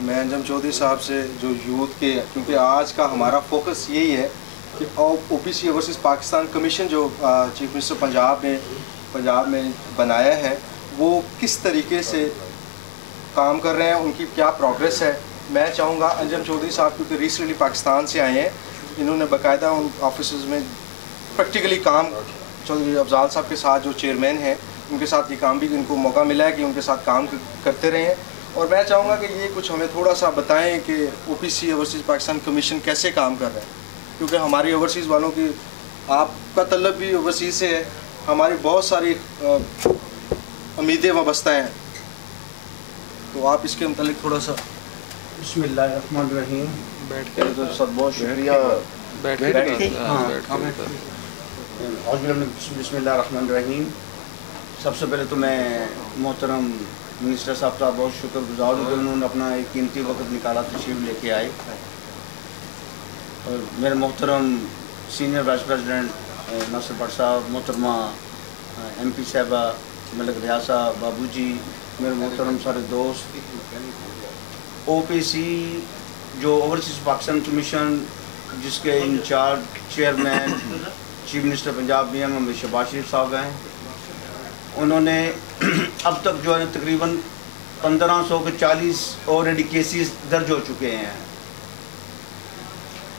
मैं अंजम चौधरी साहब से जो यूथ के, क्योंकि आज का हमारा फोकस यही है कि ओबीसी ओवरसीज़ पाकिस्तान कमीशन जो चीफ मिनिस्टर पंजाब में बनाया है वो किस तरीके से काम कर रहे हैं, उनकी क्या प्रोग्रेस है। मैं चाहूँगा अंजम चौधरी साहब, क्योंकि रिसेंटली पाकिस्तान से आए हैं, इन्होंने बाकायदा उन ऑफिस में प्रैक्टिकली काम चौधरी अफजाल साहब के साथ जो चेयरमैन हैं उनके साथ ये काम भी इनको मौका मिला है कि उनके साथ काम करते रहे हैं। और मैं चाहूँगा कि ये कुछ हमें थोड़ा सा बताएं कि ओबीसी ओवरसीज़ पाकिस्तान कमीशन कैसे काम कर रहा है, क्योंकि हमारी ओवरसीज़ वालों की, आपका तलब भी ओवरसीज़ से है, हमारी बहुत सारी उम्मीदें वाबस्ता हैं, तो आप इसके मतलब थोड़ा सा। बिस्मिल्लाहिर्रहमानिर्रहीम। बैठ के तो सब बहुत शुक्रिया। बिस्मिल्लाहिर्रहमानिर्रहीम। सबसे पहले तो मैं मोहतरम मिनिस्टर साहब का बहुत शुक्रगुजार हूँ कि उन्होंने अपना एक कीमती वक्त निकाला, तशरीफ लेके आए। और मेरे मोहतरम senior vice president Nasir Bhatt साहब, मोहतरमा MP साहबा मलिक रियाज साहब, बाबू जी, मेरे मोहतरम सारे दोस्त, OPC जो ओवरसीज़ पाकिस्तान कमीशन जिसके incharge chairman chief minister Punjab भी हैं, शहबाज शरीफ साहब हैं, उन्होंने अब तक जो है तकरीबन 1540 ऑलरेडी केसेस दर्ज हो चुके हैं।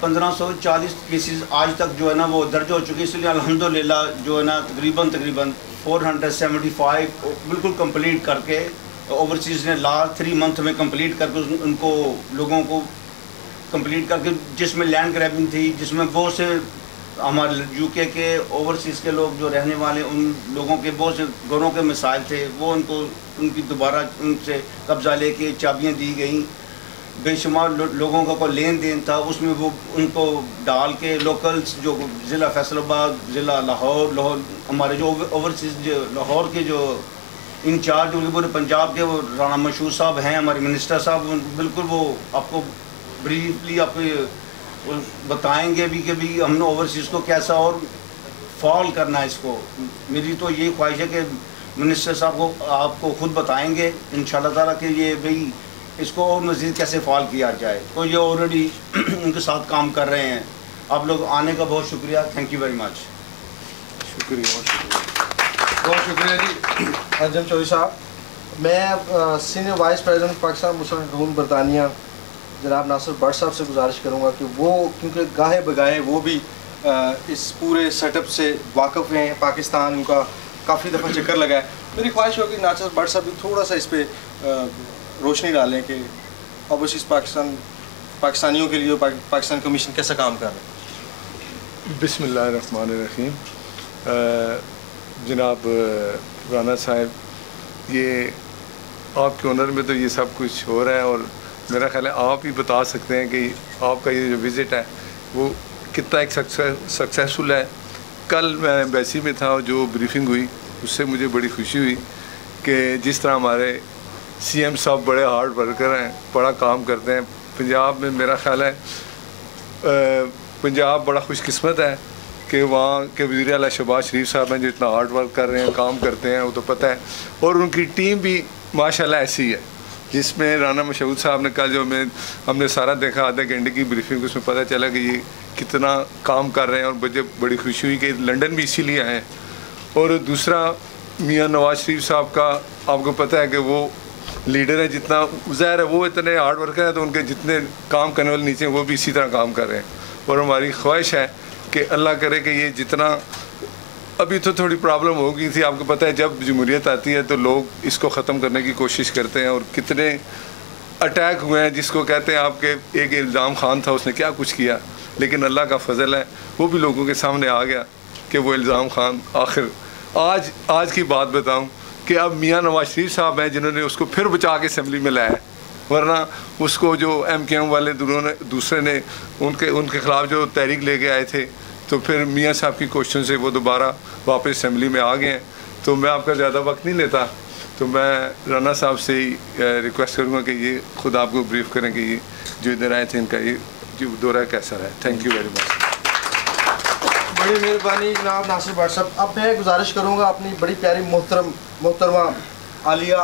1540 केसेस आज तक जो है ना वो दर्ज हो चुके हैं, इसलिए अल्हम्दुलिल्लाह जो है ना तकरीबन 475 बिल्कुल कंप्लीट करके ओवरसीज़ ने लास्ट 3 मंथ में कंप्लीट करके उनको लोगों को कंप्लीट करके, जिसमें लैंड ग्रैबिंग थी, जिसमें बहुत से हमारे UK के ओवरसीज़ के लोग जो रहने वाले उन लोगों के बहुत से घरों के मसाइल थे, वो उनको उनकी दोबारा उनसे कब्ज़ा लेके चाबियाँ दी गई। बेशुमार लोगों का कोई लेन देन था, उसमें वो उनको डाल के लोकल्स जो ज़िला फैसलाबाद, ज़िला लाहौर हमारे जो ओवरसीज़ लाहौर के जो इंचार्ज पूरे पंजाब के वो राना मशहूर साहब हैं, हमारे मिनिस्टर साहब, बिल्कुल वो आपको ब्रीफली आपको बताएंगे भी कि भी हमने ओवरसीज़ को कैसा और फॉल करना है। इसको मेरी तो ये ख्वाहिश है कि मिनिस्टर साहब को आपको खुद बताएंगे इंशाल्लाह ताला कि ये भाई इसको और मज़ीद कैसे फॉल किया जाए। तो ये ऑलरेडी उनके साथ काम कर रहे हैं। आप लोग आने का बहुत शुक्रिया, थैंक यू वेरी मच। शुक्रिया बहुत शुक्रिया जी अंजम चौधरी साहब। मैं सीनियर वाइस प्रेसिडेंट पाकिस्तान मुस्लिम रून बरतानिया जनाब नासिर भट्ट साहब से गुजारिश करूँगा कि वो, क्योंकि गाहे बगाहे वो भी इस पूरे सेटअप से वाकिफ़ हैं, पाकिस्तान उनका काफ़ी दफ़ा चक्कर लगा है, मेरी ख्वाहिश होगी नासिर भट्ट साहब भी थोड़ा सा इस पर रोशनी डालें कि ओवरसीज़ पाकिस्तानियों के लिए पाकिस्तान कमीशन कैसा काम कर रहा है। बिस्मिल्लाहिर्रहमानिर्रहीम। जनाब राना साहब, ये आपके ऑनर में तो ये सब कुछ हो रहा है और मेरा ख्याल है आप ही बता सकते हैं कि आपका ये जो विज़िट है वो कितना एक सक्सेसफुल है। कल मैं एम्बेसी में था और जो ब्रीफिंग हुई उससे मुझे बड़ी खुशी हुई कि जिस तरह हमारे CM साहब बड़े हार्ड वर्कर हैं, बड़ा काम करते हैं पंजाब में। मेरा ख्याल है पंजाब बड़ा खुशकिस्मत है कि वहाँ के वज़ीर आला शहबाज शरीफ साहब हैं जो इतना हार्ड वर्क कर रहे हैं, काम करते हैं, वो तो पता है। और उनकी टीम भी माशाल्लाह ऐसी है, जिसमें राना मशहूद साहब ने कल जो हमने सारा देखा आधे घंटे की ब्रीफिंग, उसमें पता चला कि ये कितना काम कर रहे हैं। और मुझे बड़ी खुशी हुई कि लंदन भी इसीलिए आए। और दूसरा मियाँ नवाज शरीफ साहब का आपको पता है कि वो लीडर है, जितना ज़ाहिर है वो इतने हार्ड वर्कर हैं तो उनके जितने काम करने वाले नीचे वो भी इसी तरह काम कर रहे हैं। और हमारी ख्वाहिश है कि अल्लाह करे कि ये जितना, अभी तो थोड़ी प्रॉब्लम हो गई थी, आपको पता है जब जमहूरियत आती है तो लोग इसको ख़त्म करने की कोशिश करते हैं और कितने अटैक हुए हैं, जिसको कहते हैं आपके एक इल्ज़ाम खान था उसने क्या कुछ किया, लेकिन अल्लाह का फजल है वो भी लोगों के सामने आ गया कि वो इल्ज़ाम खान आखिर आज की बात बताऊं कि अब मियाँ नवाज शरीफ साहब हैं जिन्होंने उसको फिर बचा के असम्बली में लाया है, वरना उसको जो MKM वाले दूसरे ने उनके ख़िलाफ़ जो तहरीक लेके आए थे, तो फिर मियाँ साहब की क्वेश्चन से वो दोबारा वापस असम्बली में आ गए हैं। तो मैं आपका ज़्यादा वक्त नहीं लेता, तो मैं राना साहब से ही रिक्वेस्ट करूँगा कि ये खुद आपको ब्रीफ करें कि ये जो इधर आए थे इनका ये जो दौरा कैसा रहा है। Thank you very much. बड़ी मेहरबानी जनाब नासिर भट्ट साहब। अब मैं गुजारिश करूँगा अपनी बड़ी प्यारी मोहतरमा आलिया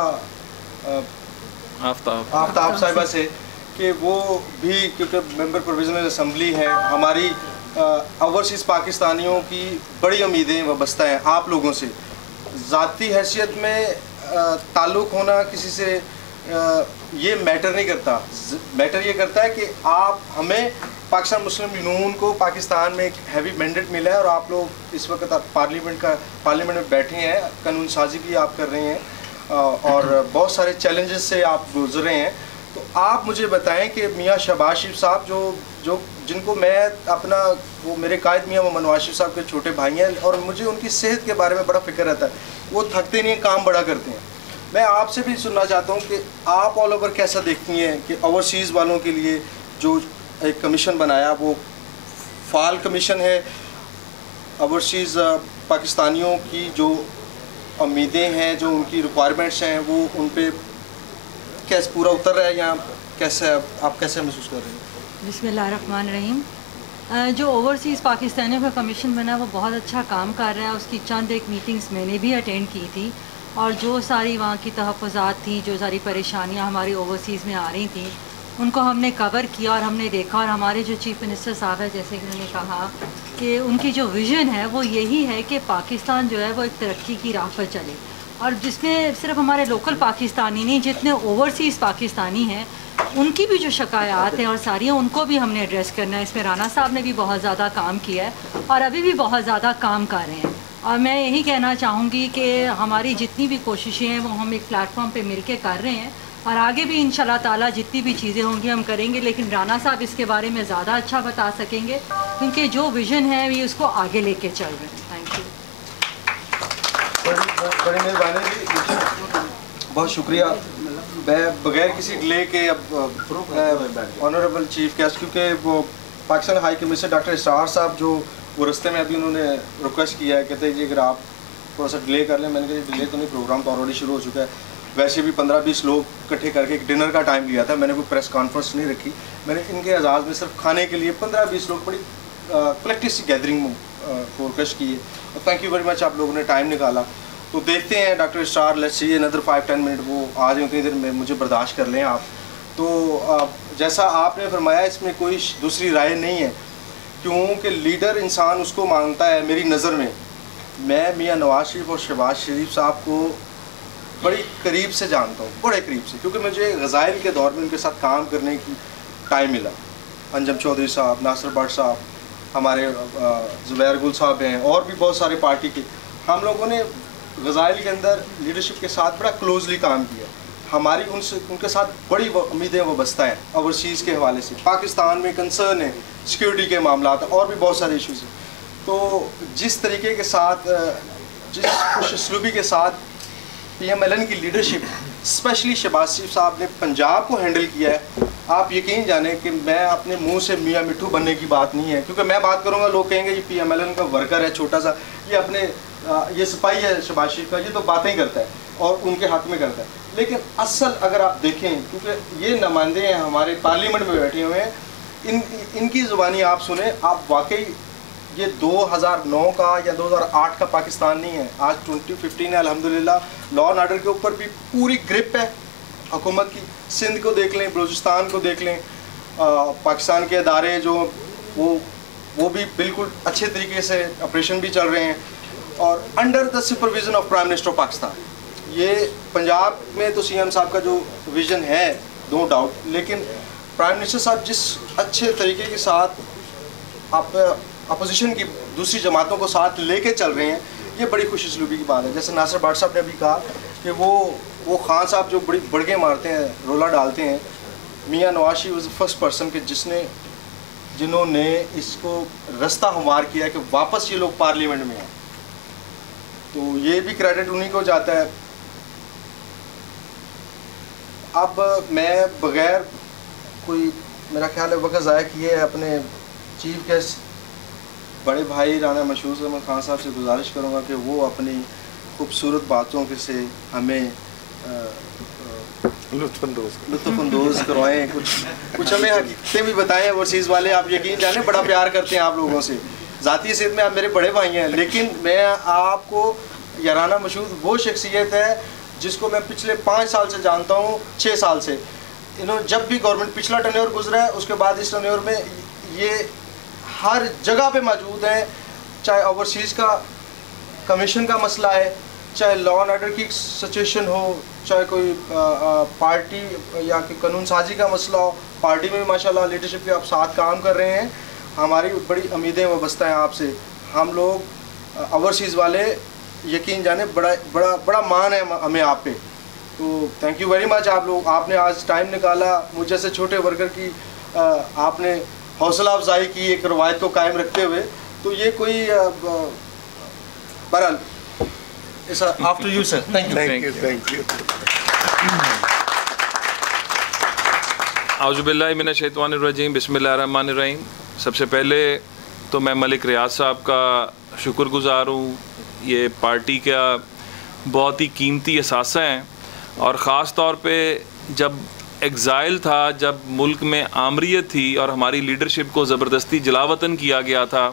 आफ्ताब साहिबा से कि वो भी, क्योंकि मेंबर प्रोविजनल असम्बली है, हमारी ओवरसीज़ पाकिस्तानियों की बड़ी उम्मीदें वाबस्ता हैं आप लोगों से। ज़ाती हैसियत में ताल्लुक़ होना किसी से ये मैटर नहीं करता। मैटर ये करता है कि आप हमें पाकिस्तान मुस्लिम यूनियन को पाकिस्तान में एक हैवी मैंडेट मिला है और आप लोग इस वक्त पार्लियामेंट में बैठे हैं, कानून साजी भी आप कर रहे हैं और बहुत सारे चैलेंजेस से आप गुजर रहे हैं। तो आप मुझे बताएं कि मियाँ शहबाज शरीफ साहब जिनको मैं अपना, वो मेरे कायद मियाँ मोहम्मद नवाज शरीफ साहब के छोटे भाई हैं और मुझे उनकी सेहत के बारे में बड़ा फिक्र रहता है। वो थकते नहीं हैं, काम बड़ा करते हैं। मैं आपसे भी सुनना चाहता हूँ कि आप ऑल ओवर कैसा देखती हैं कि ओवरसीज़ वालों के लिए जो एक कमीशन बनाया, वो फ़ाल कमीशन है, ओवरसीज़ पाकिस्तानियों की जो उम्मीदें हैं, जो उनकी रिक्वायरमेंट्स हैं, वो उन पर कैसे पूरा उतर रहा है या कैसे आप कैसे महसूस कर रहे हैं? बिस्मिल्लाहिर्रहमानिर्रहीम। जो ओवरसीज़ पाकिस्तानियों का कमीशन बना वो बहुत अच्छा काम कर रहा है। उसकी चंद एक मीटिंग्स मैंने भी अटेंड की थी और जो सारी वहाँ की तहफ़्फ़ुज़ात थी, जो सारी परेशानियाँ हमारी ओवरसीज़ में आ रही थी, उनको हमने कवर किया और हमने देखा। और हमारे जो चीफ़ मिनिस्टर साहब है, जैसे कि उन्होंने कहा कि उनकी जो विज़न है वो यही है कि पाकिस्तान जो है वो एक तरक्की की राह पर चले, और जिसमें सिर्फ हमारे लोकल पाकिस्तानी नहीं, जितने ओवरसीज़ पाकिस्तानी हैं उनकी भी जो शिकायत हैं और सारी हैं, उनको भी हमने एड्रेस करना है। इसमें राना साहब ने भी बहुत ज़्यादा काम किया है और अभी भी बहुत ज़्यादा काम कर रहे हैं। और मैं यही कहना चाहूँगी कि हमारी जितनी भी कोशिशें हैं वो हम एक प्लेटफॉर्म पे मिलके कर रहे हैं और आगे भी इंशाल्लाह ताला जितनी भी चीज़ें होंगी हम करेंगे। लेकिन राना साहब इसके बारे में ज़्यादा अच्छा बता सकेंगे क्योंकि जो विज़न है ये उसको आगे लेके चल रहे हैं। थैंक यू, बड़ी मेहरबानी जी, बहुत शुक्रिया। मैं बगैर किसी डिले के अब ऑनरेबल चीफ गेस्ट, क्योंकि वो पाकिस्तान हाई कमिश्नर डॉक्टर इसरार साहब जो वो रास्ते में अभी उन्होंने रिक्वेस्ट किया है, कहते हैं जी अगर आप थोड़ा सा डिले कर लें। मैंने कहा डिले तो नहीं, प्रोग्राम तो ऑलरेडी शुरू हो चुका है। वैसे भी 15-20 लोग इकट्ठे करके एक डिनर का टाइम लिया था, मैंने कोई प्रेस कॉन्फ्रेंस नहीं रखी। मैंने इनके एजाज़ में सिर्फ खाने के लिए 15-20 लोग बड़ी कलेक्टिव सी गैदरिंग को रिक्वेस्ट की है। और थैंक यू वेरी मच, आप लोगों ने टाइम निकाला। तो देखते हैं doctor star, let's see another 5-10 minute वो आ जाए, उतनी देर में मुझे बर्दाश्त कर लें आप। तो जैसा आपने फरमाया इसमें कोई दूसरी राय नहीं है, क्योंकि लीडर इंसान उसको मांगता है। मेरी नज़र में मैं मियाँ नवाज शरीफ और शहबाज शरीफ साहब को बड़ी करीब से जानता हूँ, बड़े करीब से, क्योंकि मुझे गज़ाइल के दौर में उनके साथ काम करने की टाइम मिला। अंजम चौधरी साहब, नासिर भट्ट साहब, हमारे ज़ुबैर गुल साहब हैं और भी बहुत सारे पार्टी के। हम लोगों ने गज़ाइल के अंदर लीडरशिप के साथ बड़ा क्लोजली काम किया। हमारी उनके साथ बड़ी उम्मीदें वाबस्ता हैं ओवरसीज़ के हवाले से। पाकिस्तान में कंसर्न है सिक्योरिटी के मामला और भी बहुत सारे इशूज़ हैं। तो जिस तरीके के साथ, जिस खुशस्लूबी के साथ PMLN की लीडरशिप, स्पेशली शहबाज शरीफ साहब ने पंजाब को हैंडल किया है, आप यकीन जाने कि मैं अपने मुंह से मियाँ मिट्ठू बनने की बात नहीं है। क्योंकि मैं बात करूँगा लोग कहेंगे ये PMLN का वर्कर है छोटा सा, ये अपने ये सिपाही है शहबाज शरीफ का, ये तो बातें ही करता है और उनके हक में करता है। लेकिन असल अगर आप देखें, क्योंकि ये नुमाइंदे हैं हमारे पार्लियामेंट में बैठे हुए हैं, इनकी ज़ुबानी आप सुने, आप वाकई ये 2009 का या 2008 का पाकिस्तान नहीं है। आज 2015 है, अल्हम्दुलिल्लाह लॉ एंड ऑर्डर के ऊपर भी पूरी ग्रिप है हुकूमत की। सिंध को देख लें, बलूचिस्तान को देख लें, पाकिस्तान के अदारे जो वो भी बिल्कुल अच्छे तरीके से ऑपरेशन भी चल रहे हैं और under the supervision of prime minister of Pakistan. ये पंजाब में तो CM साहब का जो विज़न है नो डाउट, लेकिन प्राइम मिनिस्टर साहब जिस अच्छे तरीके के साथ आप अपोजिशन की दूसरी जमातों को साथ लेके चल रहे हैं, ये बड़ी खुशस्लूबी की बात है। जैसे नासिर भट्ट साहब ने अभी कहा कि वो खान साहब जो बड़ी बड़के मारते हैं, रोला डालते हैं, मियाँ Nawaz Sharif was the first person के जिन्होंने इसको रास्ता हमवार किया कि वापस ये लोग पार्लियामेंट में आए। तो ये भी क्रेडिट उन्हीं को जाता है। अब मैं बगैर कोई मेरा ख्याल है वक्त ज़ाया किए अपने चीफ गेस्ट बड़े भाई राना मशहूर अहमद खान साहब से गुजारिश करूँगा कि वो अपनी खूबसूरत बातों के से हमें लुत्फ़अंदोज़ करवाएँ, कुछ हमें हकीकतें भी बताएं। ओवरसीज़ वाले आप यकीन जाने बड़ा प्यार करते हैं आप लोगों से, ज़ाती हैसियत में आप मेरे बड़े भाई हैं, लेकिन मैं आपको, या राना मशहूर वो शख्सियत है जिसको मैं पिछले 5 साल से जानता हूँ, 6 साल से, इन्होंने जब भी गवर्नमेंट पिछला टर्नओवर गुजरा है उसके बाद इस टर्नओवर में ये हर जगह पे मौजूद हैं, चाहे ओवरसीज़ का कमीशन का मसला है, चाहे लॉ एंड ऑर्डर की सिचुएशन हो, चाहे कोई पार्टी या कानून साजी का मसला हो। पार्टी में भी माशाल्लाह लीडरशिप के आप साथ काम कर रहे हैं। हमारी बड़ी उम्मीदें वाबस्ता हैं आपसे। हम लोग ओवरसीज़ वाले यकीन जाने बड़ा बड़ा बड़ा मान है हमें आप पे। तो थैंक यू वेरी मच। आपने आज टाइम निकाला, मुझ जैसे छोटे वर्कर की आपने हौसला अफजाई की एक रवायत को कायम रखते हुए। तो ये कोई बहरहाल after you sir. Thank you. आउज़ुबिल्लाहि मिनश शैतानिर रजीम, बिस्मिल्लाहिर रहमानिर रहीम। सबसे पहले तो मैं मलिक रियाज साहब का शुक्रगुज़ार हूँ। ये पार्टी का बहुत ही कीमती असासा हैं और ख़ास तौर पे जब एग्ज़ाइल था, जब मुल्क में आमरीत थी और हमारी लीडरशिप को ज़बरदस्ती जलावतन किया गया था,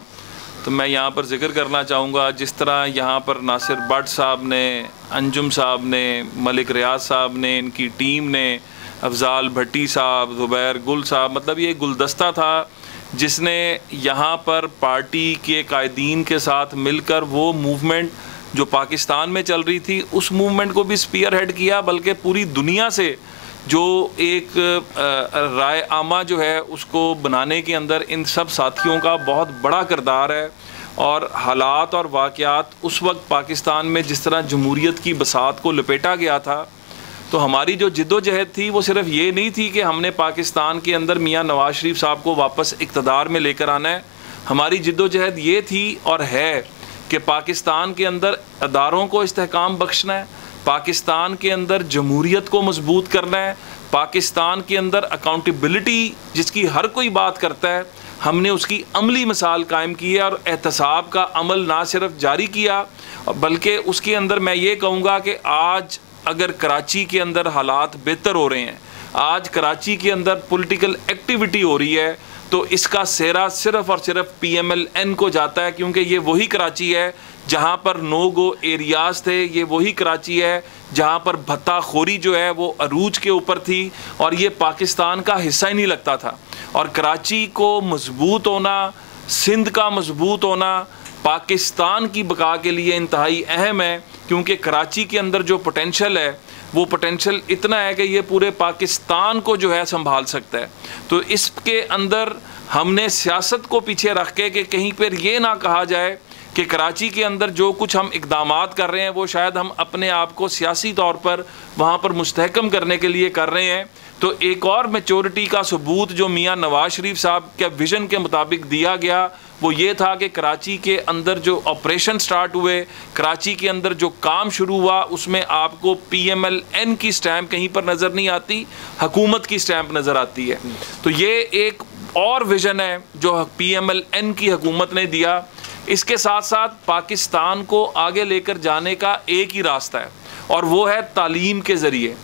तो मैं यहाँ पर ज़िक्र करना चाहूँगा जिस तरह यहाँ पर नासिर भट्ट साहब ने, अंजुम साहब ने, मलिक रियाज साहब ने, इनकी टीम ने, अफजाल भट्टी साहब, ज़ुबैर गुल साहब, मतलब ये गुलदस्ता था जिसने यहाँ पर पार्टी के कायदीन के साथ मिलकर वो मूवमेंट जो पाकिस्तान में चल रही थी उस मूवमेंट को भी स्पीयर हेड किया, बल्कि पूरी दुनिया से जो एक राय आमा जो है उसको बनाने के अंदर इन सब साथियों का बहुत बड़ा किरदार है। और हालात और वाक़यात उस वक्त पाकिस्तान में जिस तरह जमहूरियत की बसात को लपेटा गया था, तो हमारी जो जिद्दोजहद थी वो सिर्फ ये नहीं थी कि हमने पाकिस्तान के अंदर मियाँ नवाज शरीफ साहब को वापस इक़्तिदार में लेकर आना है। हमारी जिद्दोजहद ये थी और है कि पाकिस्तान के अंदर अदारों को इस्तेहकाम बख्शना है, पाकिस्तान के अंदर जमहूरियत को मजबूत करना है, पाकिस्तान के अंदर अकाउंटेबिलिटी जिसकी हर कोई बात करता है, हमने उसकी अमली मिसाल कायम की है। और एहतसाब का अमल ना सिर्फ जारी किया बल्कि उसके अंदर मैं ये कहूँगा कि आज अगर कराची के अंदर हालात बेहतर हो रहे हैं, आज कराची के अंदर पॉलिटिकल एक्टिविटी हो रही है, तो इसका सेहरा सिर्फ़ और सिर्फ PMLN को जाता है, क्योंकि ये वही कराची है जहाँ पर नो गो एरियाज़ थे, ये वही कराची है जहाँ पर भत्ताखोरी जो है वो अरूज के ऊपर थी और ये पाकिस्तान का हिस्सा ही नहीं लगता था। और कराची को मजबूत होना, सिंध का मजबूत होना पाकिस्तान की बका के लिए इंतहाई अहम है, क्योंकि कराची के अंदर जो पोटेंशल है वो पोटेंशल इतना है कि ये पूरे पाकिस्तान को जो है संभाल सकता है। तो इसके अंदर हमने सियासत को पीछे रख के कि कहीं पर ये ना कहा जाए कि कराची के अंदर जो कुछ हम इक़दामात कर रहे हैं वो शायद हम अपने आप को सियासी तौर पर वहाँ पर मुस्तहकम करने के लिए कर रहे हैं। तो एक और मैच्योरिटी का सबूत जो मियाँ नवाज शरीफ साहब के विज़न के मुताबिक दिया गया वो ये था कि कराची के अंदर जो ऑपरेशन स्टार्ट हुए, कराची के अंदर जो काम शुरू हुआ, उसमें आपको PMLN की स्टैम्प कहीं पर नज़र नहीं आती, हुकूमत की स्टैम्प नज़र आती है। तो ये एक और विज़न है जो PMLN की हुकूमत ने दिया। इसके साथ साथ पाकिस्तान को आगे लेकर जाने का एक ही रास्ता है और वो है तालीम के ज़रिए।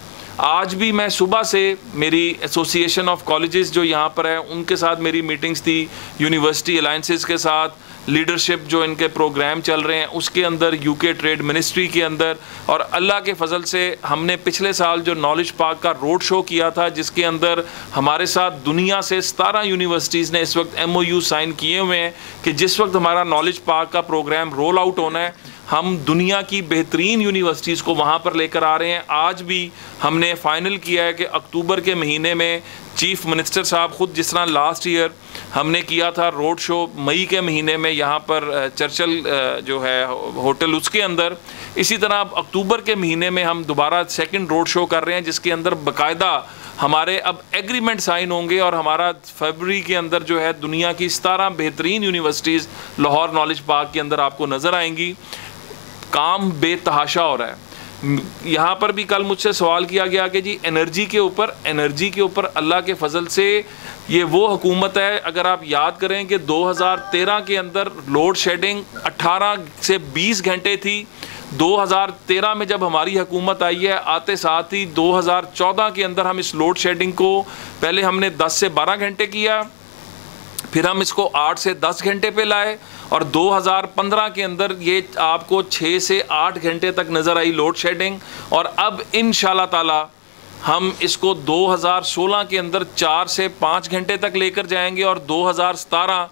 आज भी मैं सुबह से मेरी एसोसिएशन ऑफ कॉलेजेस जो यहाँ पर है उनके साथ मेरी मीटिंग्स थी, यूनिवर्सिटी अलाइंसेस के साथ, लीडरशिप जो इनके प्रोग्राम चल रहे हैं उसके अंदर, UK ट्रेड मिनिस्ट्री के अंदर। और अल्लाह के फजल से हमने पिछले साल जो नॉलेज पार्क का रोड शो किया था जिसके अंदर हमारे साथ दुनिया से 17 यूनिवर्सिटीज़ ने इस वक्त MOU साइन किए हुए हैं कि जिस वक्त हमारा नॉलेज पार्क का प्रोग्राम रोल आउट होना है हम दुनिया की बेहतरीन यूनिवर्सिटीज़ को वहाँ पर लेकर आ रहे हैं। आज भी हमने फ़ाइनल किया है कि अक्टूबर के महीने में चीफ़ मिनिस्टर साहब ख़ुद, जिस तरह लास्ट ईयर हमने किया था रोड शो मई के महीने में यहाँ पर चर्चिल जो है होटल उसके अंदर, इसी तरह अब अक्टूबर के महीने में हम दोबारा सेकंड रोड शो कर रहे हैं जिसके अंदर बाकायदा हमारे अब एग्रीमेंट साइन होंगे और हमारा फरवरी के अंदर जो है दुनिया की 17 बेहतरीन यूनिवर्सिटीज़ लाहौर नॉलेज पार्क के अंदर आपको नज़र आएंगी। काम बेतहाशा हो रहा है। यहाँ पर भी कल मुझसे सवाल किया गया कि जी एनर्जी के ऊपर अल्लाह के फजल से ये वो हुकूमत है, अगर आप याद करें कि 2013 के अंदर लोड शेडिंग 18 से 20 घंटे थी। 2013 में जब हमारी हुकूमत आई है आते साथ ही 2014 के अंदर हम इस लोड शेडिंग को पहले हमने 10 से 12 घंटे किया, फिर हम इसको 8 से 10 घंटे पे लाए और 2015 के अंदर ये आपको 6 से 8 घंटे तक नज़र आई लोड शेडिंग। और अब इंशाल्लाह ताला हम इसको 2016 के अंदर 4 से 5 घंटे तक लेकर जाएंगे और 2017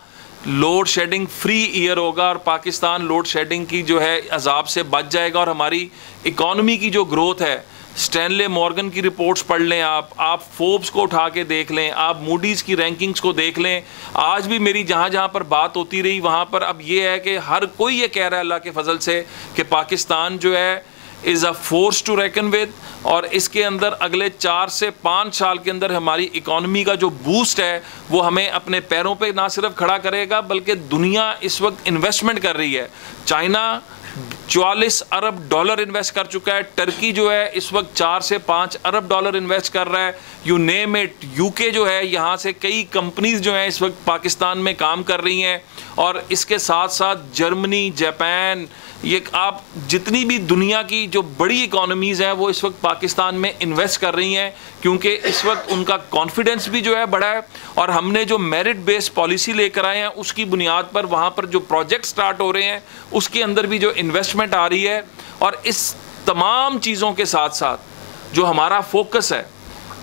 लोड शेडिंग फ्री ईयर होगा और पाकिस्तान लोड शेडिंग की जो है अजाब से बच जाएगा। और हमारी इकॉनमी की जो ग्रोथ है, स्टैनले मॉर्गन की रिपोर्ट्स पढ़ लें, आप फोर्ब्स को उठा के देख लें, आप मूडीज़ की रैंकिंग्स को देख लें। आज भी मेरी जहाँ जहाँ पर बात होती रही वहाँ पर अब ये है कि हर कोई ये कह रहा है अल्लाह के फजल से कि पाकिस्तान जो है is a force to reckon with. और इसके अंदर अगले 4 से 5 साल के अंदर हमारी इकॉनमी का जो बूस्ट है वो हमें अपने पैरों पे ना सिर्फ खड़ा करेगा बल्कि दुनिया इस वक्त इन्वेस्टमेंट कर रही है। चाइना 44 अरब डॉलर इन्वेस्ट कर चुका है, टर्की जो है इस वक्त 4 से 5 अरब डॉलर इन्वेस्ट कर रहा है, यू नेम इट। यूके जो है यहाँ से कई कंपनीज जो हैं इस वक्त पाकिस्तान में काम कर रही हैं। और इसके साथ साथ जर्मनी, जापान, ये आप जितनी भी दुनिया की जो बड़ी इकोनॉमीज़ हैं वो इस वक्त पाकिस्तान में इन्वेस्ट कर रही हैं, क्योंकि इस वक्त उनका कॉन्फिडेंस भी जो है बढ़ा है। और हमने जो मेरिट बेस्ड पॉलिसी लेकर आए हैं उसकी बुनियाद पर वहाँ पर जो प्रोजेक्ट स्टार्ट हो रहे हैं उसके अंदर भी जो इन्वेस्टमेंट आ रही है। और इस तमाम चीज़ों के साथ साथ जो हमारा फोकस है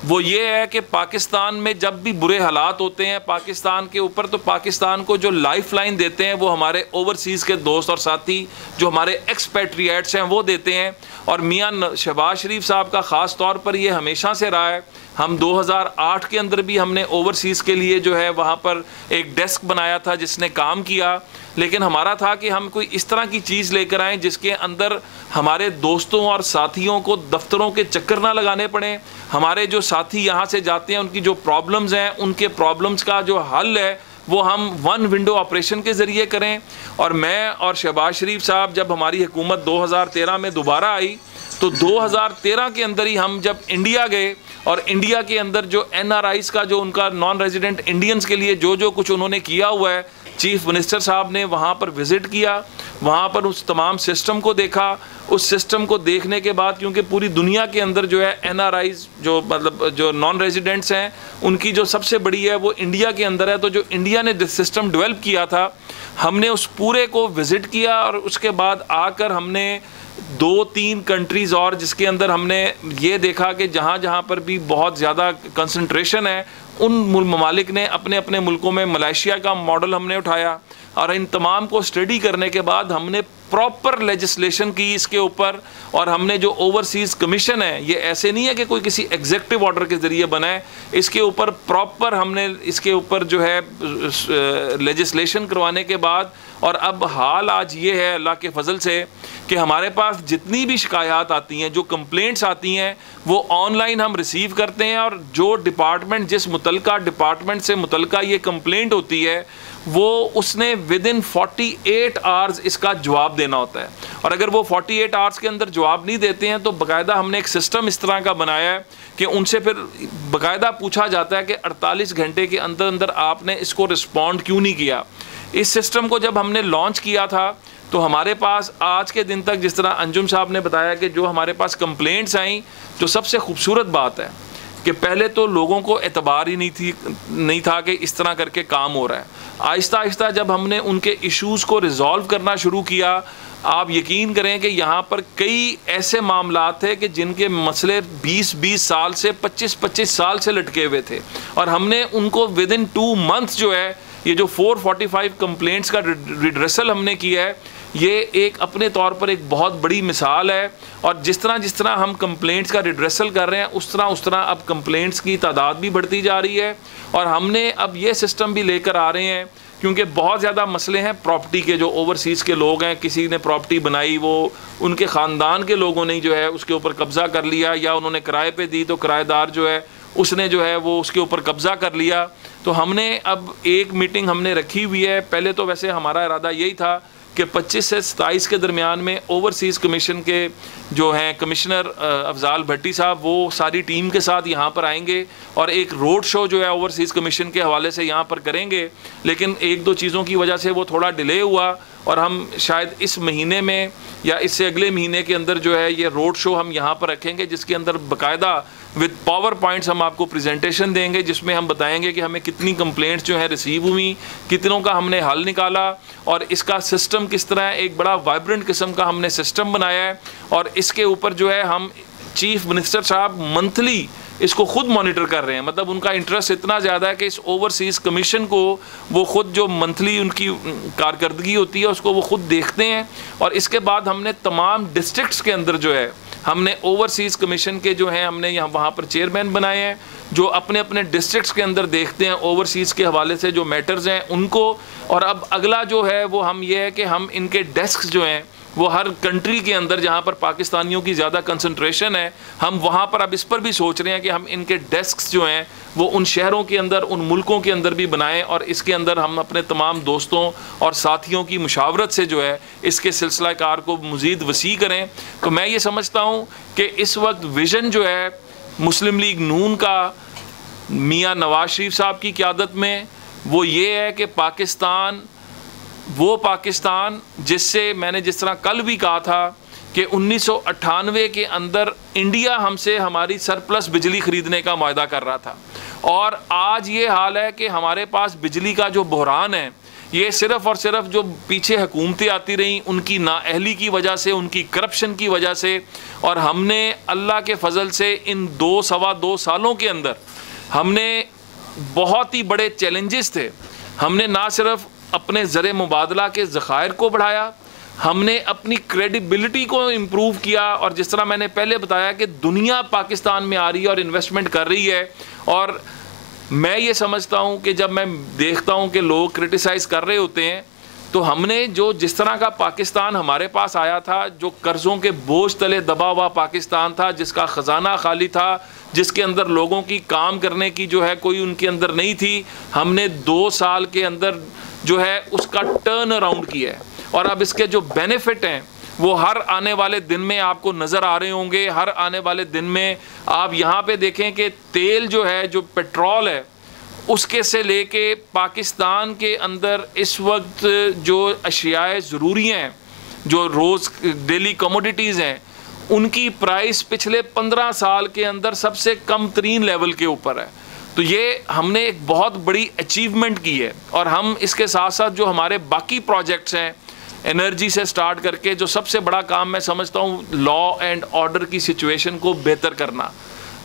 वो ये है कि पाकिस्तान में जब भी बुरे हालात होते हैं पाकिस्तान के ऊपर, तो पाकिस्तान को जो लाइफ लाइन देते हैं वो हमारे ओवरसीज़ के दोस्त और साथी जो हमारे एक्सपेट्रिएट्स हैं वो देते हैं। और मियां शहबाज शरीफ साहब का ख़ास तौर पर ये हमेशा से रहा है। हम 2008 के अंदर भी हमने ओवरसीज़ के लिए जो है वहाँ पर एक डेस्क बनाया था जिसने काम किया, लेकिन हमारा था कि हम कोई इस तरह की चीज़ लेकर आएँ जिसके अंदर हमारे दोस्तों और साथियों को दफ्तरों के चक्कर ना लगाने पड़े। हमारे जो साथी यहाँ से जाते हैं उनकी जो प्रॉब्लम्स हैं उनके प्रॉब्लम्स का जो हल है वो हम वन विंडो ऑपरेशन के ज़रिए करें। और मैं और शहबाज शरीफ साहब जब हमारी हुकूमत 2013 में दोबारा आई तो 2013 के अंदर ही हम जब इंडिया गए और इंडिया के अंदर जो NRIs का जो उनका नॉन रेजिडेंट इंडियंस के लिए जो कुछ उन्होंने किया हुआ है, चीफ मिनिस्टर साहब ने वहाँ पर विज़िट किया, वहाँ पर उस तमाम सिस्टम को देखा। उस सिस्टम को देखने के बाद क्योंकि पूरी दुनिया के अंदर जो है NRIs जो मतलब जो नॉन रेजिडेंट्स हैं उनकी जो सबसे बड़ी है वो इंडिया के अंदर है, तो जो इंडिया ने सिस्टम डेवलप किया था हमने उस पूरे को विज़िट किया। और उसके बाद आकर हमने 2-3 कंट्रीज़ और जिसके अंदर हमने ये देखा कि जहाँ जहाँ पर भी बहुत ज़्यादा कंसंट्रेशन है उन ममालिक ने अपने अपने मुल्कों में मलेशिया का मॉडल हमने उठाया। और इन तमाम को स्टडी करने के बाद हमने प्रॉपर लेजिस्लेशन की इसके ऊपर। और हमने जो ओवरसीज़ कमीशन है ये ऐसे नहीं है कि कोई किसी एग्जेक्टिव ऑर्डर के ज़रिए बनाए, इसके ऊपर प्रॉपर हमने इसके ऊपर जो है लेजिस्लेशन करवाने के बाद। और अब हाल आज ये है अल्लाह के फजल से कि हमारे पास जितनी भी शिकायत आती हैं, जो कंप्लेंट्स आती हैं वो ऑनलाइन हम रिसीव करते हैं। और जो डिपार्टमेंट जिस मुतलका डिपार्टमेंट से मुतलका ये कंप्लेंट होती है वो उसने विदिन 48 आवर्स इसका जवाब देना होता है। और अगर वो 48 आवर्स के अंदर जवाब नहीं देते हैं तो बाकायदा हमने एक सिस्टम इस तरह का बनाया है कि उनसे फिर बाकायदा पूछा जाता है कि 48 घंटे के अंदर अंदर आपने इसको रिस्पॉन्ड क्यों नहीं किया। इस सिस्टम को जब हमने लॉन्च किया था तो हमारे पास आज के दिन तक, जिस तरह अंजुम साहब ने बताया कि जो हमारे पास कंप्लेंट्स आई, जो सबसे खूबसूरत बात है कि पहले तो लोगों को एतबार ही नहीं था कि इस तरह करके काम हो रहा है। आहिस्ता आहिस्ता जब हमने उनके इश्यूज़ को रिज़ॉल्व करना शुरू किया, आप यकीन करें कि यहाँ पर कई ऐसे मामला थे कि जिनके मसले 20-20 साल से 25-25 साल से लटके हुए थे। और हमने उनको विदिन 2 मंथ्स जो है ये जो 445 कंप्लेंट्स का रिड्रेसल हमने किया है, ये एक अपने तौर पर एक बहुत बड़ी मिसाल है। और जिस तरह हम कंप्लेंट्स का रिड्रेसल कर रहे हैं उस तरह अब कंप्लेंट्स की तादाद भी बढ़ती जा रही है। और हमने अब ये सिस्टम भी लेकर आ रहे हैं क्योंकि बहुत ज़्यादा मसले हैं प्रॉपर्टी के। जो ओवरसीज़ के लोग हैं, किसी ने प्रॉपर्टी बनाई, वो उनके ख़ानदान के लोगों ने जो है उसके ऊपर कब्ज़ा कर लिया, या उन्होंने किराए पे दी तो किराएदार जो है उसने जो है वो उसके ऊपर कब्ज़ा कर लिया। तो हमने अब एक मीटिंग हमने रखी हुई है। पहले तो वैसे हमारा इरादा यही था कि 25 से 27 के दरमियान में ओवरसीज़ कमीशन के जो हैं कमिश्नर अफजाल भट्टी साहब वो सारी टीम के साथ यहाँ पर आएंगे और एक रोड शो जो है ओवरसीज़ कमीशन के हवाले से यहाँ पर करेंगे। लेकिन 1-2 चीज़ों की वजह से वो थोड़ा डिले हुआ और हम शायद इस महीने में या इससे अगले महीने के अंदर जो है ये रोड शो हम यहाँ पर रखेंगे जिसके अंदर बाकायदा विद पावर पॉइंट्स हम आपको प्रेजेंटेशन देंगे जिसमें हम बताएंगे कि हमें कितनी कंप्लेंट्स जो है रिसीव हुई, कितनों का हमने हल निकाला और इसका सिस्टम किस तरह एक बड़ा वाइब्रेंट किस्म का हमने सिस्टम बनाया है। और इसके ऊपर जो है हम चीफ मिनिस्टर साहब मंथली इसको खुद मॉनिटर कर रहे हैं, मतलब उनका इंटरेस्ट इतना ज़्यादा है कि इस ओवरसीज़ कमीशन को वो खुद जो मंथली उनकी कारकर्दगी होती है उसको वो खुद देखते हैं। और इसके बाद हमने तमाम डिस्ट्रिक्ट्स के अंदर जो है हमने ओवरसीज़ कमीशन के जो हैं हमने यहाँ वहाँ पर चेयरमैन बनाए हैं जो अपने अपने डिस्ट्रिक्ट्स के अंदर देखते हैं ओवरसीज़ के हवाले से जो मैटर्स हैं उनको। और अब अगला जो है वो हम ये है कि हम इनके डेस्क जो हैं वो हर कंट्री के अंदर जहाँ पर पाकिस्तानियों की ज़्यादा कंसंट्रेशन है हम वहाँ पर अब इस पर भी सोच रहे हैं कि हम इनके डेस्क्स जो हैं वो उन शहरों के अंदर उन मुल्कों के अंदर भी बनाएं और इसके अंदर हम अपने तमाम दोस्तों और साथियों की मुशावरत से जो है इसके सिलसिला कार को मज़ीद वसी करें। तो मैं ये समझता हूँ कि इस वक्त विज़न जो है मुस्लिम लीग नून का मियाँ नवाज शरीफ साहब की क़यादत में वो ये है कि पाकिस्तान जिससे मैंने जिस तरह कल भी कहा था कि 1998 के अंदर इंडिया हमसे हमारी सरप्लस बिजली ख़रीदने का मुआहदा कर रहा था और आज ये हाल है कि हमारे पास बिजली का जो बहरान है ये सिर्फ़ और सिर्फ जो पीछे हुकूमतें आती रहीं उनकी नाअहली की वजह से, उनकी करप्शन की वजह से। और हमने अल्लाह के फजल से इन सवा दो सालों के अंदर हमने बहुत ही बड़े चैलेंजेस थे। हमने ना सिर्फ अपने ज़र मुबादला के ज़खायर को बढ़ाया, हमने अपनी क्रेडिबिलिटी को इम्प्रूव किया। और जिस तरह मैंने पहले बताया कि दुनिया पाकिस्तान में आ रही है और इन्वेस्टमेंट कर रही है। और मैं ये समझता हूँ कि जब मैं देखता हूँ कि लोग क्रिटिसाइज़ कर रहे होते हैं तो हमने जो जिस तरह का पाकिस्तान हमारे पास आया था, जो कर्ज़ों के बोझ तले दबा हुआ पाकिस्तान था, जिसका ख़जाना खाली था, जिसके अंदर लोगों की काम करने की जो है कोई उनके अंदर नहीं थी, हमने 2 साल के अंदर जो है उसका टर्न अराउंड किया है। और अब इसके जो बेनिफिट हैं वो हर आने वाले दिन में आपको नज़र आ रहे होंगे। हर आने वाले दिन में आप यहाँ पे देखें कि तेल जो है, जो पेट्रोल है, उसके से लेके पाकिस्तान के अंदर इस वक्त जो अशियाए ज़रूरी हैं, जो रोज़ डेली कमोडिटीज़ हैं, उनकी प्राइस पिछले 15 साल के अंदर सबसे कम तरीन लेवल के ऊपर है। तो ये हमने एक बहुत बड़ी अचीवमेंट की है। और हम इसके साथ साथ जो हमारे बाकी प्रोजेक्ट्स हैं, एनर्जी से स्टार्ट करके, जो सबसे बड़ा काम मैं समझता हूँ लॉ एंड ऑर्डर की सिचुएशन को बेहतर करना।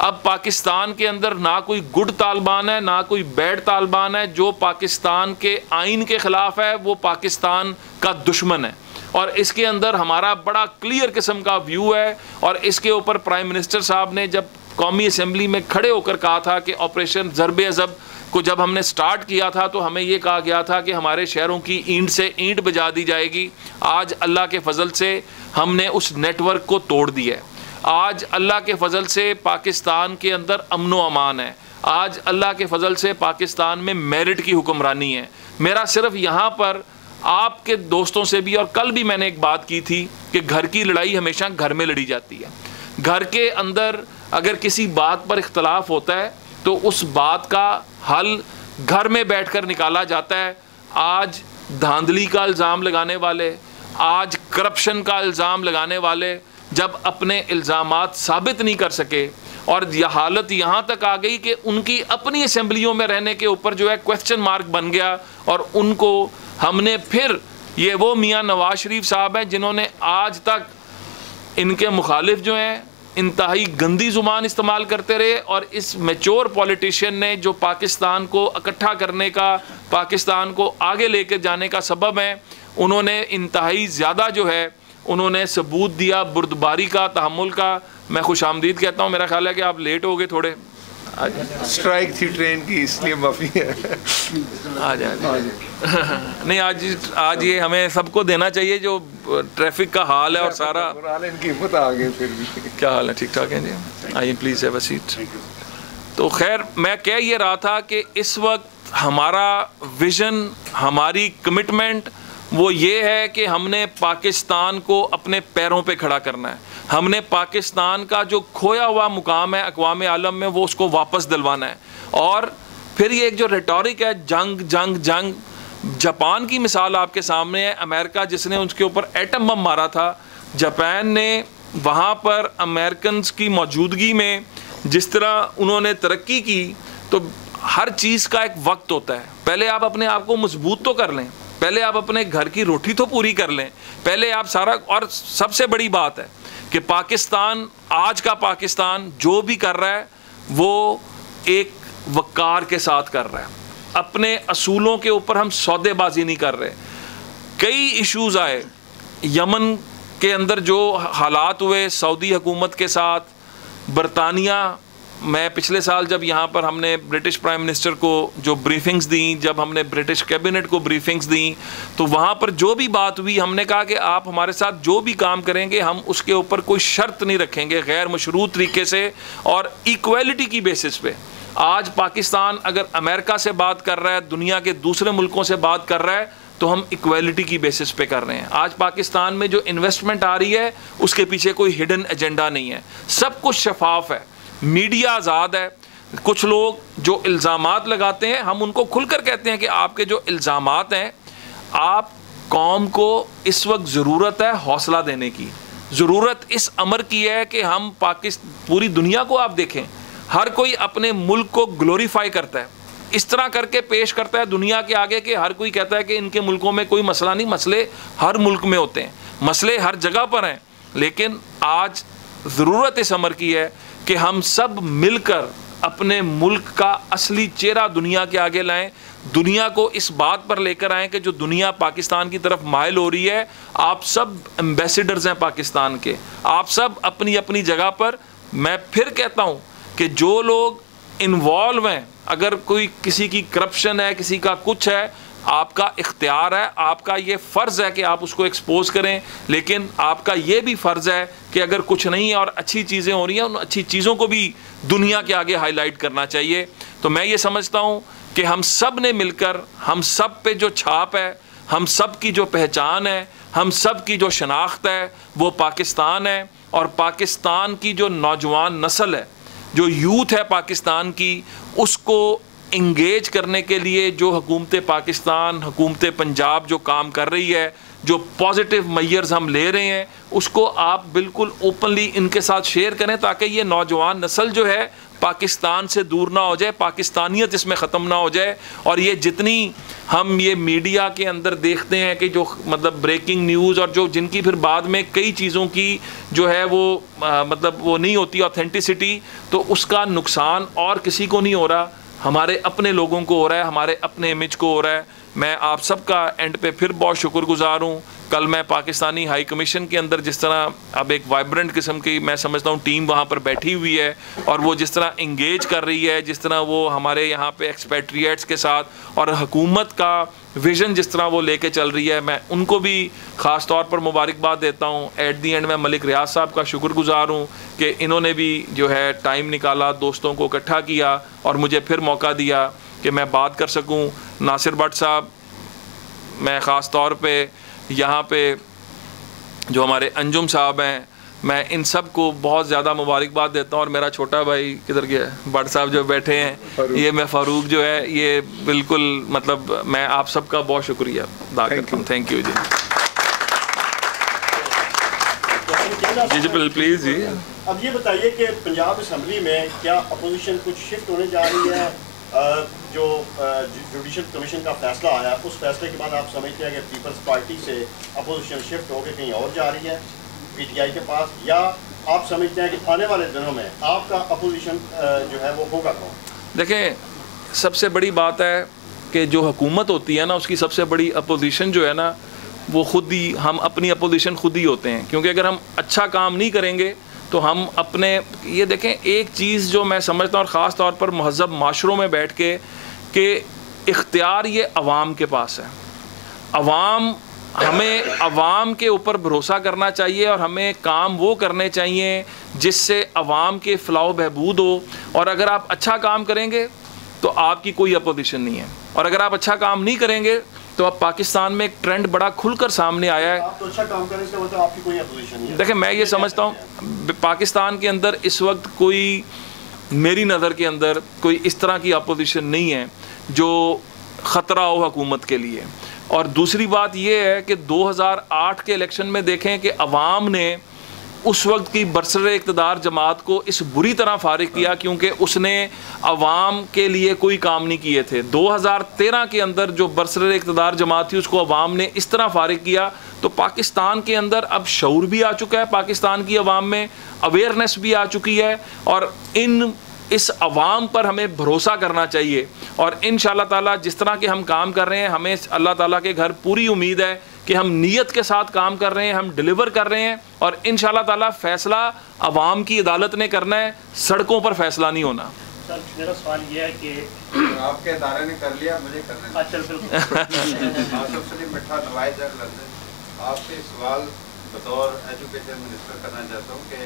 अब पाकिस्तान के अंदर ना कोई गुड तालिबान है ना कोई बैड तालिबान है। जो पाकिस्तान के आइन के ख़िलाफ़ है वो पाकिस्तान का दुश्मन है। और इसके अंदर हमारा बड़ा क्लियर किस्म का व्यू है। और इसके ऊपर प्राइम मिनिस्टर साहब ने जब कौमी असम्बली में खड़े होकर कहा था कि ऑपरेशन ज़रबे अज़ब को जब हमने स्टार्ट किया था तो हमें ये कहा गया था कि हमारे शहरों की ईंट से ईंट बजा दी जाएगी। आज अल्लाह के फजल से हमने उस नेटवर्क को तोड़ दिया है। आज अल्लाह के फजल से पाकिस्तान के अंदर अमन व अमान है। आज अल्लाह के फजल से पाकिस्तान में मेरिट की हुक्मरानी है। मेरा सिर्फ यहाँ पर आपके दोस्तों से भी, और कल भी मैंने एक बात की थी कि घर की लड़ाई हमेशा घर में लड़ी जाती है। घर के अंदर अगर किसी बात पर इख्तलाफ होता है तो उस बात का हल घर में बैठकर निकाला जाता है। आज धांधली का इल्ज़ाम लगाने वाले, आज करप्शन का इल्ज़ाम लगाने वाले जब अपने इल्ज़ामात साबित नहीं कर सके और यह हालत यहाँ तक आ गई कि उनकी अपनी असेंबलियों में रहने के ऊपर जो है क्वेश्चन मार्क बन गया। और उनको हमने फिर, ये वो मियाँ नवाज शरीफ साहब हैं जिन्होंने आज तक इनके मुखालिफ जो हैं इंतहाई गंदी ज़ुबान इस्तेमाल करते रहे। और इस मैच्योर पॉलिटिशियन ने जो पाकिस्तान को इकट्ठा करने का, पाकिस्तान को आगे लेकर जाने का सबब है, उन्होंने इंतहाई ज़्यादा जो है उन्होंने सबूत दिया बुर्दबारी का, तहम्मुल का। मैं खुश आमदीद कहता हूँ। मेरा ख्याल है कि आप लेट हो गए थोड़े। स्ट्राइक थी ट्रेन की, इसलिए माफ़ी है। आ जाए नहीं, आज ये हमें सबको देना चाहिए जो ट्रैफिक का हाल है और सारा इनकी हिम्मत आ गई। फिर भी क्या हाल है? ठीक ठाक है जी, आइए प्लीज़ हैव अ सीट। तो खैर मैं कह ये रहा था कि इस वक्त हमारा विज़न, हमारी कमिटमेंट वो ये है कि हमने पाकिस्तान को अपने पैरों पे खड़ा करना है। हमने पाकिस्तान का जो खोया हुआ मुकाम है अक़वाम आलम में वो उसको वापस दिलवाना है। और फिर ये एक जो रेटोरिक है जंग जंग जंग, जापान की मिसाल आपके सामने है। अमेरिका जिसने उसके ऊपर एटम बम मारा था, जापान ने वहाँ पर अमेरिकन की मौजूदगी में जिस तरह उन्होंने तरक्की की, तो हर चीज़ का एक वक्त होता है। पहले आप अपने आप को मजबूत तो कर लें, पहले आप अपने घर की रोटी तो पूरी कर लें, पहले आप सारा। और सबसे बड़ी बात है कि पाकिस्तान, आज का पाकिस्तान जो भी कर रहा है वो एक वक़ार के साथ कर रहा है, अपने असूलों के ऊपर हम सौदेबाजी नहीं कर रहे। कई इश्यूज़ आए, यमन के अंदर जो हालात हुए सऊदी हुकूमत के साथ, बरतानिया, मैं पिछले साल जब यहाँ पर हमने ब्रिटिश प्राइम मिनिस्टर को जो ब्रीफिंग्स दी, जब हमने ब्रिटिश कैबिनेट को ब्रीफिंग्स दी, तो वहाँ पर जो भी बात हुई हमने कहा कि आप हमारे साथ जो भी काम करेंगे हम उसके ऊपर कोई शर्त नहीं रखेंगे, गैर मशरूत तरीके से और इक्वलिटी की बेसिस पे। आज पाकिस्तान अगर अमेरिका से बात कर रहा है, दुनिया के दूसरे मुल्कों से बात कर रहा है, तो हम इक्वलिटी की बेसिस पे कर रहे हैं। आज पाकिस्तान में जो इन्वेस्टमेंट आ रही है उसके पीछे कोई हिडन एजेंडा नहीं है, सब कुछ शफाफ है, मीडिया आज़ाद है। कुछ लोग जो इल्ज़ामात लगाते हैं हम उनको खुलकर कहते हैं कि आपके जो इल्ज़ामात हैं, आप कौम को इस वक्त ज़रूरत है हौसला देने की, ज़रूरत इस अमर की है कि हम पूरी दुनिया को आप देखें, हर कोई अपने मुल्क को ग्लोरीफाई करता है, इस तरह करके पेश करता है दुनिया के आगे कि हर कोई कहता है कि इनके मुल्कों में कोई मसला नहीं। मसले हर मुल्क में होते हैं, मसले हर जगह पर हैं, लेकिन आज ज़रूरत इस अमर की है कि हम सब मिलकर अपने मुल्क का असली चेहरा दुनिया के आगे लाएं, दुनिया को इस बात पर लेकर आएं कि जो दुनिया पाकिस्तान की तरफ माइल हो रही है, आप सब एम्बेसडर्स हैं पाकिस्तान के, आप सब अपनी अपनी जगह पर। मैं फिर कहता हूं कि जो लोग इन्वॉल्व हैं, अगर कोई किसी की करप्शन है, किसी का कुछ है, आपका इख्तियार है, आपका ये फ़र्ज़ है कि आप उसको एक्सपोज करें, लेकिन आपका ये भी फ़र्ज़ है कि अगर कुछ नहीं है और अच्छी चीज़ें हो रही हैं, उन अच्छी चीज़ों को भी दुनिया के आगे हाईलाइट करना चाहिए। तो मैं ये समझता हूँ कि हम सब ने मिलकर, हम सब पे जो छाप है, हम सब की जो पहचान है, हम सब की जो शनाख्त है, वो पाकिस्तान है। और पाकिस्तान की जो नौजवान नस्ल है, जो यूथ है पाकिस्तान की, उसको इंगेज करने के लिए जो हुकूमत पाकिस्तान, हुकूमत पंजाब जो काम कर रही है, जो पॉजिटिव मेजर्स हम ले रहे हैं, उसको आप बिल्कुल ओपनली इनके साथ शेयर करें, ताकि ये नौजवान नस्ल जो है पाकिस्तान से दूर ना हो जाए, पाकिस्तानियत इसमें ख़त्म ना हो जाए। और ये जितनी हम ये मीडिया के अंदर देखते हैं कि जो मतलब ब्रेकिंग न्यूज़ और जो जिनकी फिर बाद में कई चीज़ों की जो है वो मतलब वो नहीं होती ऑथेंटिसिटी, तो उसका नुकसान और किसी को नहीं हो रहा, हमारे अपने लोगों को हो रहा है, हमारे अपने इमेज को हो रहा है। मैं आप सबका एंड पे फिर बहुत शुक्रगुजार हूँ। कल मैं पाकिस्तानी हाई कमीशन के अंदर जिस तरह अब एक वाइब्रेंट किस्म की मैं समझता हूँ टीम वहाँ पर बैठी हुई है, और वो जिस तरह इंगेज कर रही है, जिस तरह वो हमारे यहाँ पे एक्सपेट्रिएट्स के साथ और हुकूमत का विज़न जिस तरह वो लेके चल रही है, मैं उनको भी ख़ास तौर पर मुबारकबाद देता हूँ। एट दी एंड मैं मलिक रियाज साहब का शुक्रगुजार हूँ कि इन्होंने भी जो है टाइम निकाला, दोस्तों को इकट्ठा किया और मुझे फिर मौका दिया कि मैं बात कर सकूँ। नासिर भट्ट साहब, मैं ख़ास तौर पे यहाँ पे जो हमारे अंजुम साहब हैं, मैं इन सब को बहुत ज़्यादा मुबारकबाद देता हूँ। और मेरा छोटा भाई किधर गया है, भट्ट साहब जो बैठे हैं, ये मैं फ़ारूक जो है, ये बिल्कुल मतलब मैं आप सबका बहुत शुक्रिया अदा करता हूँ। थैंक यू जी। जी प्लीज़ जी। अब ये बताइए कि पंजाब असम्बली में क्या अपोजिशन कुछ शिफ्ट होने जा रही है? जो जुडिशल कमीशन का फैसला आया, उस फैसले के बाद आप समझते हैं कि पीपल्स पार्टी से अपोजिशन शिफ्ट होकर कहीं और जा रही है पीटीआई के पास, या आप समझते हैं कि आने वाले दिनों में आपका अपोजिशन जो है वो होगा कौन? देखें, सबसे बड़ी बात है कि जो हुकूमत होती है ना, उसकी सबसे बड़ी अपोजिशन जो है ना, वो खुद ही, हम अपनी अपोजिशन खुद ही होते हैं। क्योंकि अगर हम अच्छा काम नहीं करेंगे तो हम अपने, ये देखें एक चीज़ जो मैं समझता हूँ, और ख़ास तौर पर महज़ब माशरों में बैठ के, कि इख्तियार ये अवाम के पास है। अवाम, हमें अवाम के ऊपर भरोसा करना चाहिए और हमें काम वो करने चाहिए जिससे अवाम के फ़लाह बहबूद हो। और अगर आप अच्छा काम करेंगे तो आपकी कोई अपोजिशन नहीं है, और अगर आप अच्छा काम नहीं करेंगे तो अब पाकिस्तान में एक ट्रेंड बड़ा खुलकर सामने आया है। आप तो अच्छा काम करें, इसका मतलब आपकी कोई अपोजिशन नहीं है। देखिए, मैं ये समझता हूँ पाकिस्तान के अंदर इस वक्त कोई, मेरी नज़र के अंदर कोई इस तरह की अपोजिशन नहीं है जो ख़तरा हो हुकूमत के लिए। और दूसरी बात ये है कि 2008 के इलेक्शन में देखें कि अवाम ने उस वक्त की बरसरे इक़्तिदार जमात को इस बुरी तरह फारिग किया क्योंकि उसने अवाम के लिए कोई काम नहीं किए थे। 2013 के अंदर जो बरसरे इक़्तिदार जमात थी उसको अवाम ने इस तरह फारिग किया। तो पाकिस्तान के अंदर अब शऊर भी आ चुका है, पाकिस्तान की अवाम में अवेयरनेस भी आ चुकी है और इस अवाम पर हमें भरोसा करना चाहिए। और इंशाअल्लाह ताला जिस तरह के हम काम कर रहे हैं, हमें अल्लाह ताला के घर पूरी उम्मीद है कि हम नीयत के साथ काम कर रहे हैं, हम डिलीवर कर रहे हैं और इंशाअल्लाह ताला फैसला अवाम की अदालत ने करना है, सड़कों पर फैसला नहीं होना। सर मेरा सवाल ये है कि आपके इदारे ने कर लिया, मुझे करना है। सबसे मिठा नवाज आपसे सवाल बतौर एजुकेशन मिनिस्टर करना चाहता हूँ कि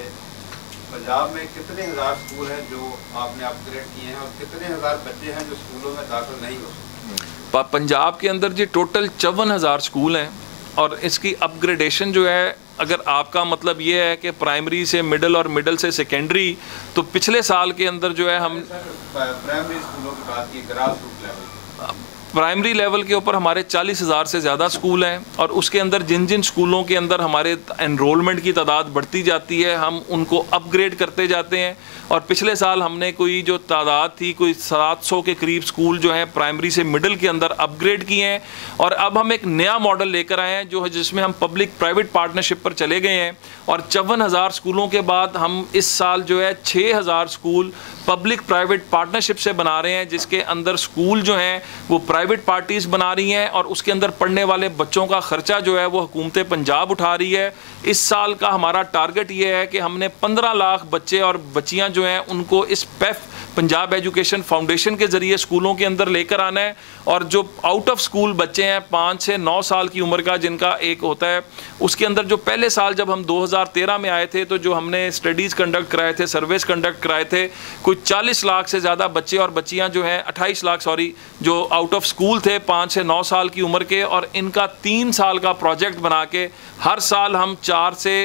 पंजाब में कितने हज़ार स्कूल हैं जो आपने अपग्रेड किए हैं और कितने हज़ार बच्चे हैं जो स्कूलों में दाखिल नहीं हो सकते? पंजाब के अंदर जी टोटल 54,000 स्कूल हैं और इसकी अपग्रेडेशन जो है, अगर आपका मतलब ये है कि प्राइमरी से मिडिल और मिडिल से सेकेंडरी, तो पिछले साल के अंदर जो है हम प्राइमरी स्कूलों की बात की, grass root level primary level के ऊपर हमारे 40,000 से ज़्यादा स्कूल हैं और उसके अंदर जिन जिन स्कूलों के अंदर हमारे एनरोलमेंट की तादाद बढ़ती जाती है हम उनको अपग्रेड करते जाते हैं। और पिछले साल हमने कोई जो तादाद थी कोई 700 के करीब स्कूल जो हैं प्राइमरी से मिडिल के अंदर अपग्रेड किए हैं। और अब हम एक नया मॉडल लेकर आए हैं जो है जिसमें हम पब्लिक प्राइवेट पार्टनरशिप पर चले गए हैं और 54,000 स्कूलों के बाद हम इस साल जो है 6,000 स्कूल पब्लिक प्राइवेट पार्टनरशिप से बना रहे हैं, जिसके अंदर स्कूल जो हैं वो प्राइवेट पार्टीज़ बना रही हैं और उसके अंदर पढ़ने वाले बच्चों का ख़र्चा जो है वो हुकूमत पंजाब उठा रही है। इस साल का हमारा टारगेट ये है कि हमने 15 लाख बच्चे और बच्चियां जो हैं उनको इस पेफ पंजाब एजुकेशन फाउंडेशन के ज़रिए स्कूलों के अंदर लेकर आना है। और जो आउट ऑफ स्कूल बच्चे हैं 5 से 9 साल की उम्र का जिनका एक होता है, उसके अंदर जो पहले साल जब हम 2013 में आए थे तो जो हमने स्टडीज़ कंडक्ट कराए थे, सर्वेस कंडक्ट कराए थे, कोई 40 लाख से ज़्यादा बच्चे और बच्चियां जो हैं 28 लाख जो आउट ऑफ स्कूल थे 5 से 9 साल की उम्र के, और इनका 3 साल का प्रोजेक्ट बना के हर साल हम 4 से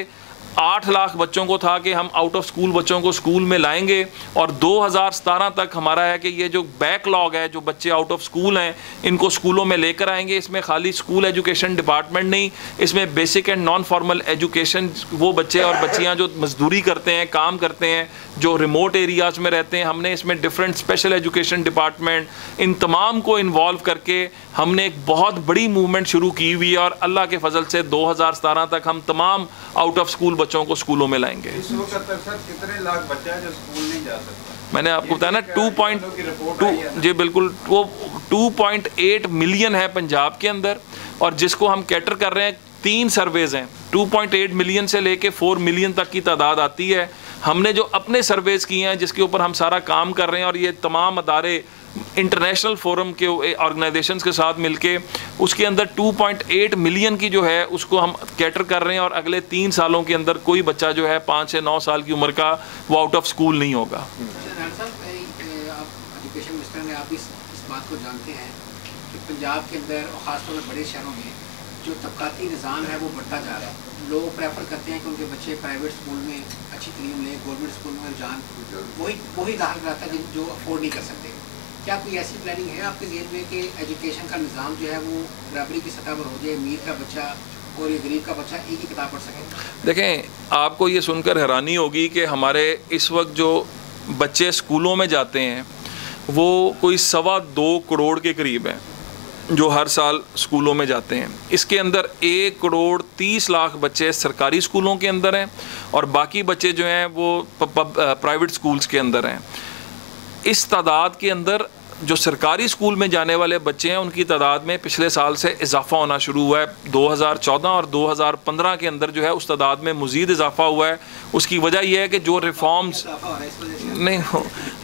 8 लाख बच्चों को था कि हम आउट ऑफ स्कूल बच्चों को स्कूल में लाएंगे। और 2017 तक हमारा है कि ये जो बैकलॉग है, जो बच्चे आउट ऑफ स्कूल हैं, इनको स्कूलों में लेकर आएंगे। इसमें खाली स्कूल एजुकेशन डिपार्टमेंट नहीं, इसमें basic and non formal education, वो बच्चे और बच्चियां जो मजदूरी करते हैं, काम करते हैं, जो रिमोट एरियाज़ में रहते हैं, हमने इसमें डिफरेंट स्पेशल एजुकेशन डिपार्टमेंट, इन तमाम को इन्वॉल्व करके हमने एक बहुत बड़ी मूवमेंट शुरू की हुई है। और अल्लाह के फजल से 2017 तक हम तमाम आउट ऑफ स्कूल बच्चों को स्कूलों में लाएंगे। इस वक्त तक सर कितने लाख बच्चे हैं जो स्कूल नहीं जा सकते? मैंने आपको बताया ना 2.2 जी बिल्कुल, वो 2.8 मिलियन है पंजाब के अंदर और जिसको हम कैटर कर रहे हैं। 3 सर्वेज हैं, 2.8 मिलियन से लेके 4 मिलियन तक की तादाद आती है। हमने जो अपने सर्वेज किए हैं जिसके ऊपर हम सारा काम कर रहे हैं और ये तमाम अदारे इंटरनेशनल फोरम के ऑर्गेनाइजेशंस के साथ मिलके उसके अंदर 2.8 मिलियन की जो है उसको हम कैटर कर रहे हैं। और अगले 3 सालों के अंदर कोई बच्चा जो है 5 से 9 साल की उम्र का वो आउट ऑफ स्कूल नहीं होगा। एजुकेशन मिनिस्टर ने आप इस बात को जानते हैं कि पंजाब के अंदर और ख़ासतौर पर बड़े शहरों में जो तबकाती निज़ाम है वो बढ़ता जा रहा है। लोग प्रेफर करते हैं कि उनके बच्चे प्राइवेट स्कूल में अच्छी तलीम लें, गवर्नमेंट स्कूल में रुझान वही दाखिल कराता है जो अफोर्ड नहीं कर सकते। क्या कोई ऐसी प्लानिंग है आपके ज़हन में कि एजुकेशन का निज़ाम जो है वो बराबरी की सतह पर हो जाए, अमीर का बच्चा और ये गरीब का बच्चा एक ही किताब पढ़ सके? देखें, आपको ये सुनकर हैरानी होगी कि हमारे इस वक्त जो बच्चे स्कूलों में जाते हैं वो कोई 2.25 करोड़ के करीब हैं जो हर साल स्कूलों में जाते हैं। इसके अंदर 1 करोड़ 30 लाख बच्चे सरकारी स्कूलों के अंदर हैं और बाकी बच्चे जो हैं वो प्राइवेट स्कूल्स के अंदर हैं। इस तादाद के अंदर जो सरकारी स्कूल में जाने वाले बच्चे हैं उनकी तादाद में पिछले साल से इजाफा होना शुरू हुआ है। 2014 और 2015 के अंदर जो है उस तादाद में मज़ीद इजाफा हुआ है। उसकी वजह यह है कि जो रिफॉर्म्स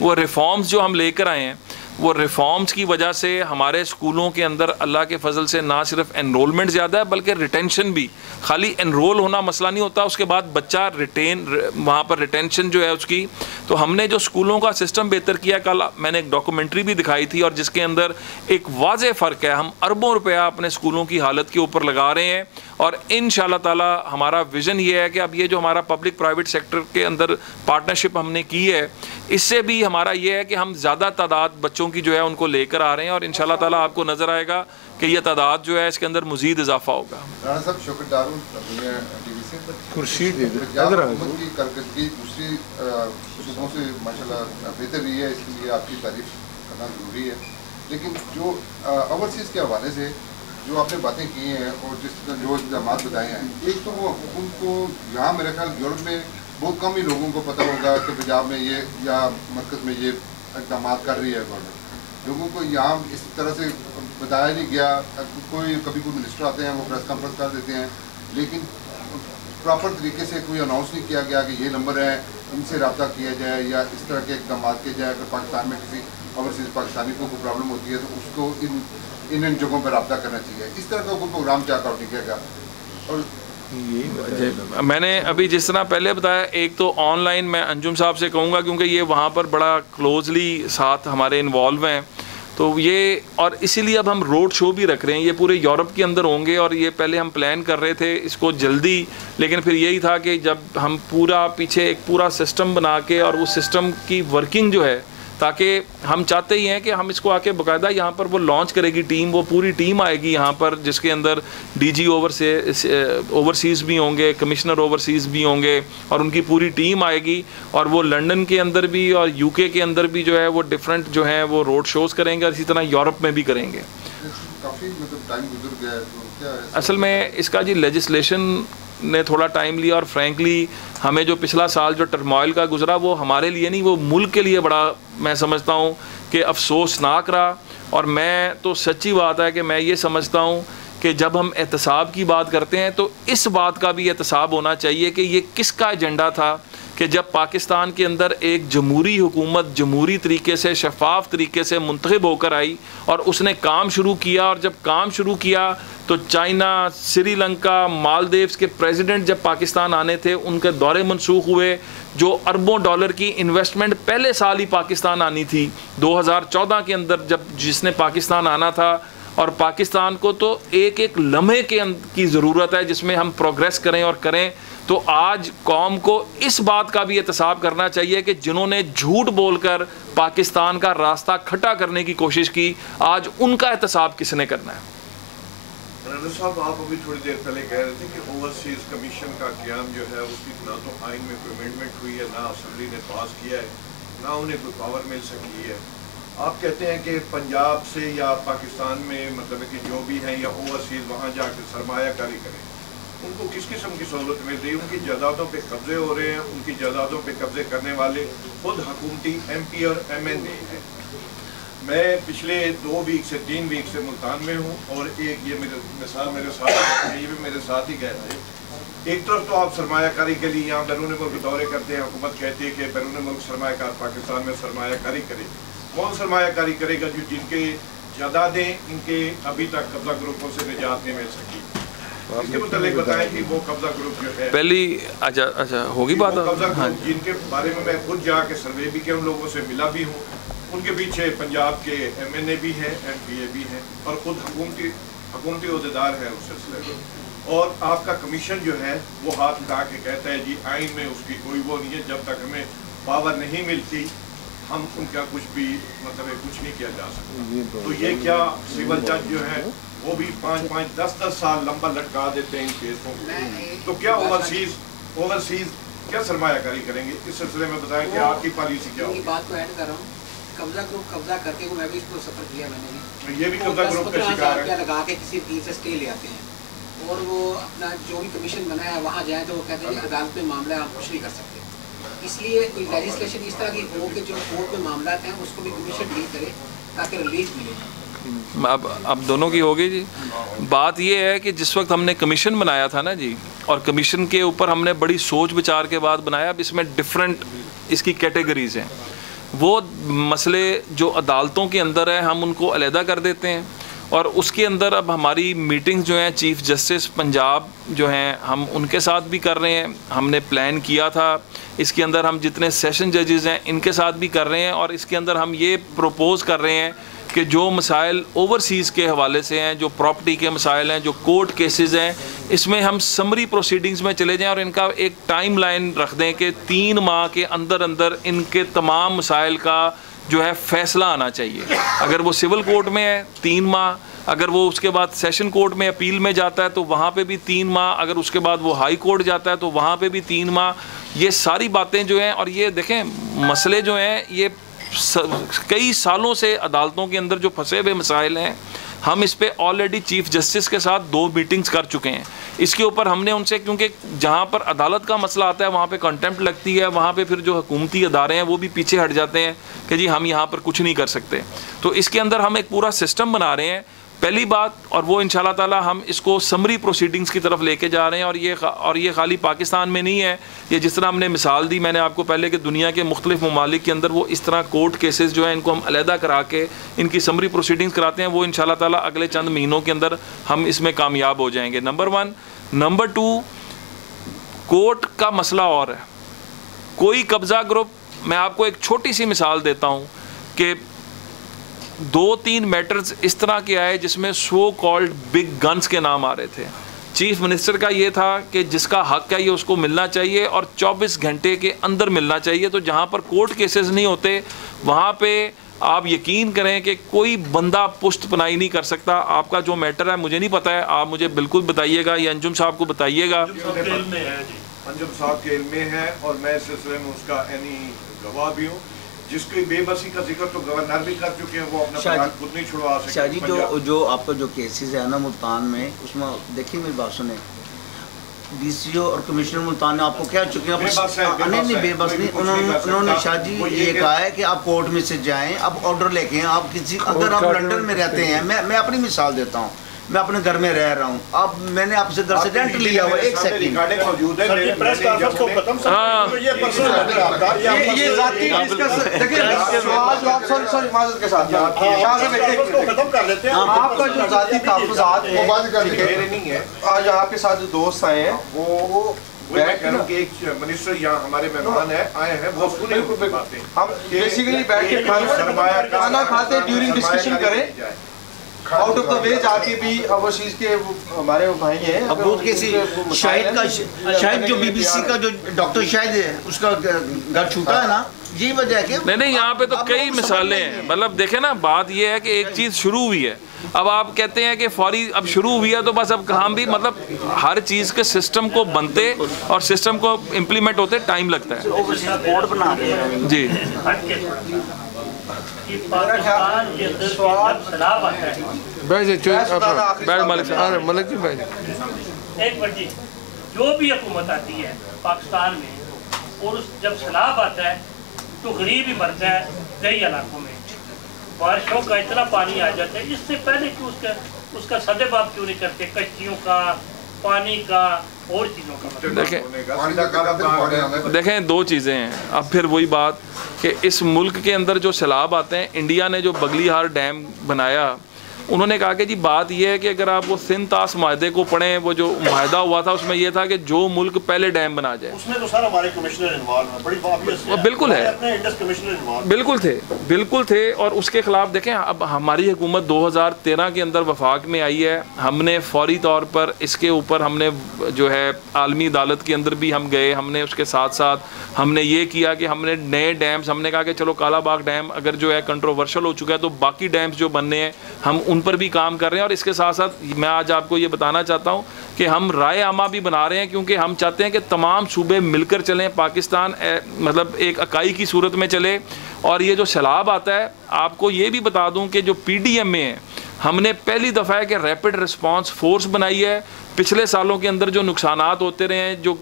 वो रिफॉर्म्स जो हम लेकर आए हैं वो रिफॉर्म्स की वजह से हमारे स्कूलों के अंदर अल्लाह के फजल से ना सिर्फ एनरोलमेंट ज़्यादा है बल्कि रिटेंशन भी। खाली एनरोल होना मसला नहीं होता, उसके बाद बच्चा वहाँ पर रिटेंशन जो है उसकी। तो हमने जो स्कूलों का सिस्टम बेहतर किया, कल मैंने एक डॉक्यूमेंट्री भी दिखाई थी और जिसके अंदर एक वाज़ेह फ़र्क है। हम अरबों रुपया अपने स्कूलों की हालत के ऊपर लगा रहे हैं और इंशाअल्लाह ताला हमारा विज़न ये है कि अब ये जो हमारा पब्लिक प्राइवेट सेक्टर के अंदर पार्टनरशिप हमने की है, इससे भी हमारा ये है कि हम ज़्यादा तादाद बच्चों चीज़ों की जो है उनको लेकर आ रहे हैं और इंशाल्लाह ताला आपको नज़र आएगा कि ये तादाद जो है इसके अंदर मज़ीद इजाफा होगा। राणा साहब शुक्रदार हूँ टीवी से खुर्शीद हुकूमत की कारकर्दगी दूसरी सूबों से माशाल्लाह बेहतर रही है, इसके लिए आपकी तारीफ करना ज़रूरी है। लेकिन जो ओवरसीज़ के हवाले से जो आपने बातें की हैं और जिस तरह जो इक़दाम बताए हैं, एक तो वो उनको यहाँ मेरे ख्याल यूरोप में बहुत कम ही लोगों को पता होगा कि पंजाब में ये या मरकज़ में ये इक़दाम कर रही है गवर्नमेंट। लोगों को यहाँ इस तरह से बताया नहीं गया। कभी कोई मिनिस्टर आते हैं वो प्रेस कॉन्फ्रेंस कर देते हैं, लेकिन प्रॉपर तरीके से कोई अनाउंस नहीं किया गया कि ये नंबर है, इनसे रब्ता किया जाए या इस तरह के इक़दाम किए जाए। अगर पाकिस्तान में किसी ओवरसीज़ पाकिस्तानी को कोई प्रॉब्लम होती है तो उसको इन जगहों पर रब्ता करना चाहिए। इस तरह का कोई प्रोग्राम क्या कर निकलेगा? और मैंने अभी जिस तरह पहले बताया, एक तो ऑनलाइन मैं अंजुम साहब से कहूँगा क्योंकि ये वहाँ पर बड़ा क्लोजली साथ हमारे इन्वॉल्व हैं, तो ये और इसीलिए अब हम रोड शो भी रख रहे हैं। ये पूरे यूरोप के अंदर होंगे और ये पहले हम प्लान कर रहे थे इसको जल्दी, लेकिन फिर यही था कि जब हम पूरा पीछे एक पूरा सिस्टम बना के और उस सिस्टम की वर्किंग जो है, ताकि हम चाहते ही हैं कि हम इसको आके बाकायदा यहाँ पर वो लॉन्च करेगी टीम, वो पूरी टीम आएगी यहाँ पर जिसके अंदर डीजी ओवरसीज़ भी होंगे, कमिश्नर ओवरसीज़ भी होंगे और उनकी पूरी टीम आएगी और वो लंदन के अंदर भी और यूके के अंदर भी जो है वो डिफरेंट जो है वो रोड शोज़ करेंगे और इसी तरह यूरोप में भी करेंगे। काफ़ी मतलब टाइम गुजर गया है, तो क्या असल में इसका जी लेजिस्लेशन ने थोड़ा टाइम लिया और फ्रैंकली हमें जो पिछला साल जो टर्मोइल का गुजरा वो हमारे लिए नहीं, वो मुल्क के लिए बड़ा मैं समझता हूँ कि अफसोसनाक रहा। और मैं तो सच्ची बात है कि मैं ये समझता हूँ कि जब हम एहतसाब की बात करते हैं तो इस बात का भी एहतसाब होना चाहिए कि ये किसका एजेंडा था कि जब पाकिस्तान के अंदर एक जमहूरी हुकूमत जमहूरी तरीके से शफाफ तरीके से मुंतखब होकर आई और उसने काम शुरू किया, और जब काम शुरू किया तो चाइना, श्रीलंका, मालदीव्स के प्रेसिडेंट जब पाकिस्तान आने थे उनके दौरे मनसूख हुए। जो अरबों डॉलर की इन्वेस्टमेंट पहले साल ही पाकिस्तान आनी थी 2014 के अंदर जब जिसने पाकिस्तान आना था, और पाकिस्तान को तो एक एक लम्हे की ज़रूरत है जिसमें हम प्रोग्रेस करें और करें। तो आज कौम को इस बात का भी एहतसाब करना चाहिए कि जिन्होंने झूठ बोलकर पाकिस्तान का रास्ता खट्टा करने की कोशिश की, आज उनका एहतसाब किसने करना है। राणा साहब, आप अभी थोड़ी देर पहले कह रहे थे कि ओवरसीज कमीशन का क़याम जो है उसकी ना तो आइन में कोई अमेंडमेंट हुई है, ना असेंबली ने पास किया है, ना उन्हें कोई पावर मिल सकी है। आप कहते हैं कि पंजाब से या पाकिस्तान में मतलब कि जो भी हैं या ओवरसीज वहाँ जाकर सरमायाकारी करें, उनको किस किस्म की सहूलत मिल रही है? उनकी जायदादों पे कब्जे हो रहे हैं, उनकी जायदादों पे कब्जे करने वाले खुद हुकूमती MP और MNA हैं। मैं पिछले 2 वीक से 3 वीक से मुल्तान में हूँ और एक ये मेरे साथ ये भी मेरे साथ ही गए थे। एक तरफ तो आप सरमायाकारी के लिए यहाँ बैरून मुल्क दौरे करते हैं, हुकूमत कहती है कि बैरून मुल्क सरमायाकार पाकिस्तान में सरमायाकारी करे। कौन सरमायाकारी करेगा? जो जिनके जायदादें इनके अभी तक कब्जा ग्रुपों से निजात नहीं मिल सकी। इसके मुताबिक बताएं कि वो कब्जा ग्रुप जो है पहली अच्छा होगी बात, कब्जा ग्रुप जिनके बारे में मैं खुद जाके सर्वे भी किया, उन लोगों से मिला भी हूँ, उनके पीछे पंजाब के MNA भी हैं, MPA भी हैं और खुद हुकूमती अहदेदार हैं उस सिलसिले में। और आपका कमीशन जो है वो हाथ उठा के कहता है जी आइन में उसकी कोई वो नहीं है, जब तक हमें पावर नहीं मिलती हम उनका कुछ भी मतलब कुछ नहीं किया जा सकता। तो ये क्या सिविल जज जो है वो भी 5-5, 10-10 साल लंबा लटका देते हैं इन केसों को। तो क्या ओवरसीज क्या सरमायाकारी करेंगे? इस सिलसिले में बताएं कि आपकी पॉलिसी क्या होगी? बात को ऐड कर रहा हूँ, कब्जा ग्रुप कब्जा करके वो मैं भी इसको सफर किया मैंने, ये भी कब्जा ग्रुप का शिकार है। लगा के किसी डील से स्टे ले आते हैं और वो अपना जो भी कमीशन बनाया है वहाँ जाए तो वो कहते हैं अदालत में मामला है, हम कुछ नहीं कर सकते। इसलिए कोई लेजिस्लेशन इस तरह की हो कि जो कोर्ट में मामला हैं उसको भी कमीशन डील करे ताकि रिलीफ मिले। अब दोनों की होगी जी। बात ये है कि जिस वक्त हमने कमीशन बनाया था ना जी, और कमीशन के ऊपर हमने बड़ी सोच विचार के बाद बनाया। अब इसमें डिफरेंट इसकी कैटेगरीज़ हैं। वो मसले जो अदालतों के अंदर है हम उनको अलहदा कर देते हैं, और उसके अंदर अब हमारी मीटिंग्स जो हैं चीफ़ जस्टिस पंजाब जो हैं हम उनके साथ भी कर रहे हैं। हमने प्लान किया था, इसके अंदर हम जितने सेशन जजेस हैं इनके साथ भी कर रहे हैं, और इसके अंदर हम ये प्रपोज़ कर रहे हैं कि जो मसाइल ओवरसीज़ के हवाले से हैं, जो प्रॉपर्टी के मसाइल हैं, जो कोर्ट केसेस हैं, इसमें हम समरी प्रोसीडिंग्स में चले जाएं और इनका एक टाइम लाइन रख दें कि 3 माह के अंदर अंदर इनके तमाम मसाइल का जो है फैसला आना चाहिए। अगर वो सिविल कोर्ट में है 3 माह, अगर वो उसके बाद सेशन कोर्ट में अपील में जाता है तो वहाँ पे भी 3 माह, अगर उसके बाद वो हाई कोर्ट जाता है तो वहाँ पे भी 3 माह। ये सारी बातें जो हैं, और ये देखें मसले जो हैं ये कई सालों से अदालतों के अंदर जो फंसे हुए मसाइल हैं, हम इस पे ऑलरेडी चीफ जस्टिस के साथ 2 मीटिंग्स कर चुके हैं। इसके ऊपर हमने उनसे, क्योंकि जहाँ पर अदालत का मसला आता है वहाँ पे कंटेम्प्ट लगती है, वहाँ पे फिर जो हुकूमती अदारे हैं वो भी पीछे हट जाते हैं कि जी हम यहाँ पर कुछ नहीं कर सकते। तो इसके अंदर हम एक पूरा सिस्टम बना रहे हैं पहली बात, और वो इंशाल्लाह ताला हम इसको समरी प्रोसीडिंग्स की तरफ लेके जा रहे हैं। और ये खाली पाकिस्तान में नहीं है, ये जिस तरह हमने मिसाल दी मैंने आपको पहले कि दुनिया के मुख्तलिफ ममालिक के अंदर वो इस तरह कोर्ट केसेस जो हैं इनको हम अलहदा करा के इनकी समरी प्रोसीडिंग्स कराते हैं। वो इंशाल्लाह ताला अगले चंद महीनों के अंदर हम इसमें कामयाब हो जाएंगे, नंबर 1। नंबर 2, कोर्ट का मसला और है, कोई कब्ज़ा ग्रुप, मैं आपको एक छोटी सी मिसाल देता हूँ कि 2-3 मैटर्स इस तरह के आए जिसमें सो कॉल्ड बिग गन्स के नाम आ रहे थे। चीफ मिनिस्टर का ये था कि जिसका हक है ये उसको मिलना चाहिए और 24 घंटे के अंदर मिलना चाहिए। तो जहाँ पर कोर्ट केसेस नहीं होते वहाँ पे आप यकीन करें कि कोई बंदा पुश्त पनाही नहीं कर सकता। आपका जो मैटर है मुझे नहीं पता है, आप मुझे बिल्कुल बताइएगा या अंजुम साहब को बताइएगा। अंजुम साहब के इल्म में है और मैं इस सिलसिले में उसका गवाह भी हूँ। जिसकी बेबसी का जिक्र तो गवर्नर भी कर चुके हैं, वो अपना प्लान खुद नहीं छुड़वा सकते। शाह जी, जो आपका जो केसेस है ना मुल्तान में, उसमें देखिए मेरी बात सुने, DCO और कमिश्नर मुल्तान ने आपको क्या चुके हैं? नहीं बेबस नहीं, उन्होंने शाह जी ये कहा है कि आप कोर्ट में से जाएं, आप ऑर्डर लेके आप किसी, अगर आप लंदन में रहते हैं, मैं अपनी मिसाल देता हूँ, मैं अपने घर में रह रहा हूँ, अब मैंने आपसे घर से रेंट लिया हुआ, एक सेकंड आपका जो जाती तहफ़्फ़ुज़ात नहीं है, आज आपके साथ जो दोस्त आए हैं वो एक मिनिस्टर यहाँ हमारे मेहमान है आए हैं, वो हम बेसिकली बैठ के खाना खाते हैं, ड्यूरिंग डिस्कशन करें, आउट ऑफ द वे जाके भी ओवरसीज के हमारे भाई हैं। अब बहुत कैसी शायद जो BBC का जो डॉक्टर शायद है उसका घर छूटा है ना, यही वजह है कि नहीं यहाँ पे तो कई मिसालें हैं। मतलब देखें ना, बात ये है कि एक चीज़ शुरू हुई है, अब आप कहते हैं कि फौरी अब शुरू हुई है तो बस अब काम भी, मतलब हर चीज़ के सिस्टम को बनते और सिस्टम को इम्प्लीमेंट होते टाइम लगता है जी। जो भी हुकूमत आती है पाकिस्तान में और जब सैलाब आता है तो गरीब ही मरता है कई इलाकों में, बारिशों का इतना पानी आ जाता है। इससे पहले क्यों उसका सदेबाब क्यों नहीं करते, कश्तियों का, पानी का और चीज़ों का? देखें 2 चीज़ें हैं। अब फिर वही बात कि इस मुल्क के अंदर जो सैलाब आते हैं, इंडिया ने जो बगलीहार डैम बनाया, उन्होंने कहा कि जी बात यह है कि अगर आप वो सिंतास माहदे को पढ़ें, वो जो माहदा हुआ था उसमें यह था कि जो मुल्क पहले डैम बना जाए, उसमें तो सर हमारे कमिश्नर इन्वॉल्व हैं, बड़ी बिल्कुल है, बिल्कुल थे। और उसके खिलाफ देखें, अब हमारी हुकूमत 2013 के अंदर वफाक में आई है, हमने फौरी तौर पर इसके ऊपर हमने जो है आलमी अदालत के अंदर भी हम गए, हमने उसके साथ साथ हमने ये किया कि हमने नए डैम्स, हमने कहा कि चलो कालाबाग डैम अगर जो है कंट्रोवर्शियल हो चुका है तो बाकी डैम्स जो बनने हैं हम उन पर भी काम कर रहे हैं। और इसके साथ साथ मैं आज आपको ये बताना चाहता हूँ कि हम राय आमा भी बना रहे हैं, क्योंकि हम चाहते हैं कि तमाम सूबे मिलकर चलें, पाकिस्तान मतलब एक इकाई की सूरत में चले। और ये जो सैलाब आता है, आपको ये भी बता दूं कि जो PDM में है, हमने पहली दफ़ा है कि रैपिड रिस्पांस फोर्स बनाई है। पिछले सालों के अंदर जो नुकसानात होते रहे हैं, जो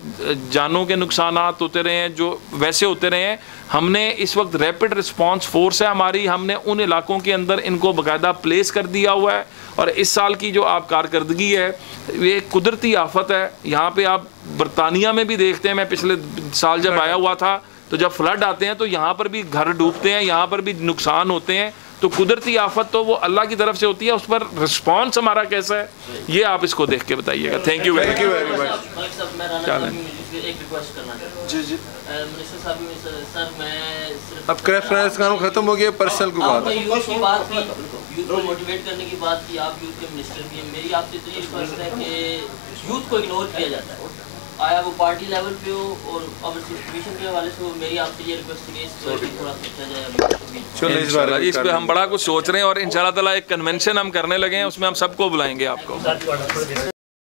जानों के नुकसानात होते रहे हैं, जो वैसे होते रहे हैं, हमने इस वक्त रैपिड रिस्पांस फोर्स है हमारी, हमने उन इलाकों के अंदर इनको बाकायदा प्लेस कर दिया हुआ है। और इस साल की जो आप कारकर्दगी है, ये कुदरती आफत है। यहाँ पे आप बरतानिया में भी देखते हैं, मैं पिछले साल जब आया हुआ था तो जब फ्लड आते हैं तो यहाँ पर भी घर डूबते हैं, यहाँ पर भी नुकसान होते हैं। तो कुदरती आफत तो वो अल्लाह की तरफ से होती है, उस पर रिस्पांस हमारा कैसा है ये आप इसको देख के बताइएगा। Thank you very much. जी जी अब रेफरेंस का खत्म हो गया, पर्सनल की बात है। यूथ को मोटिवेट करने की बात की, आप यूथ के मिनिस्टर भी हैं, मेरी आपसे इतनी रिक्वेस्ट है कि यूथ को इग्नोर किया जाता है। आया वो पार्टी लेवल पे हो और ओवरसीज कमीशन के हवाले से हो, मेरी आपसे ये रिक्वेस्ट है कि थोड़ा सोचा जाए अभी। चलो इस पे हम बड़ा कुछ सोच रहे हैं और इंशाल्लाह ताला एक कन्वेंशन हम करने लगे हैं, उसमें हम सबको बुलाएंगे आपको।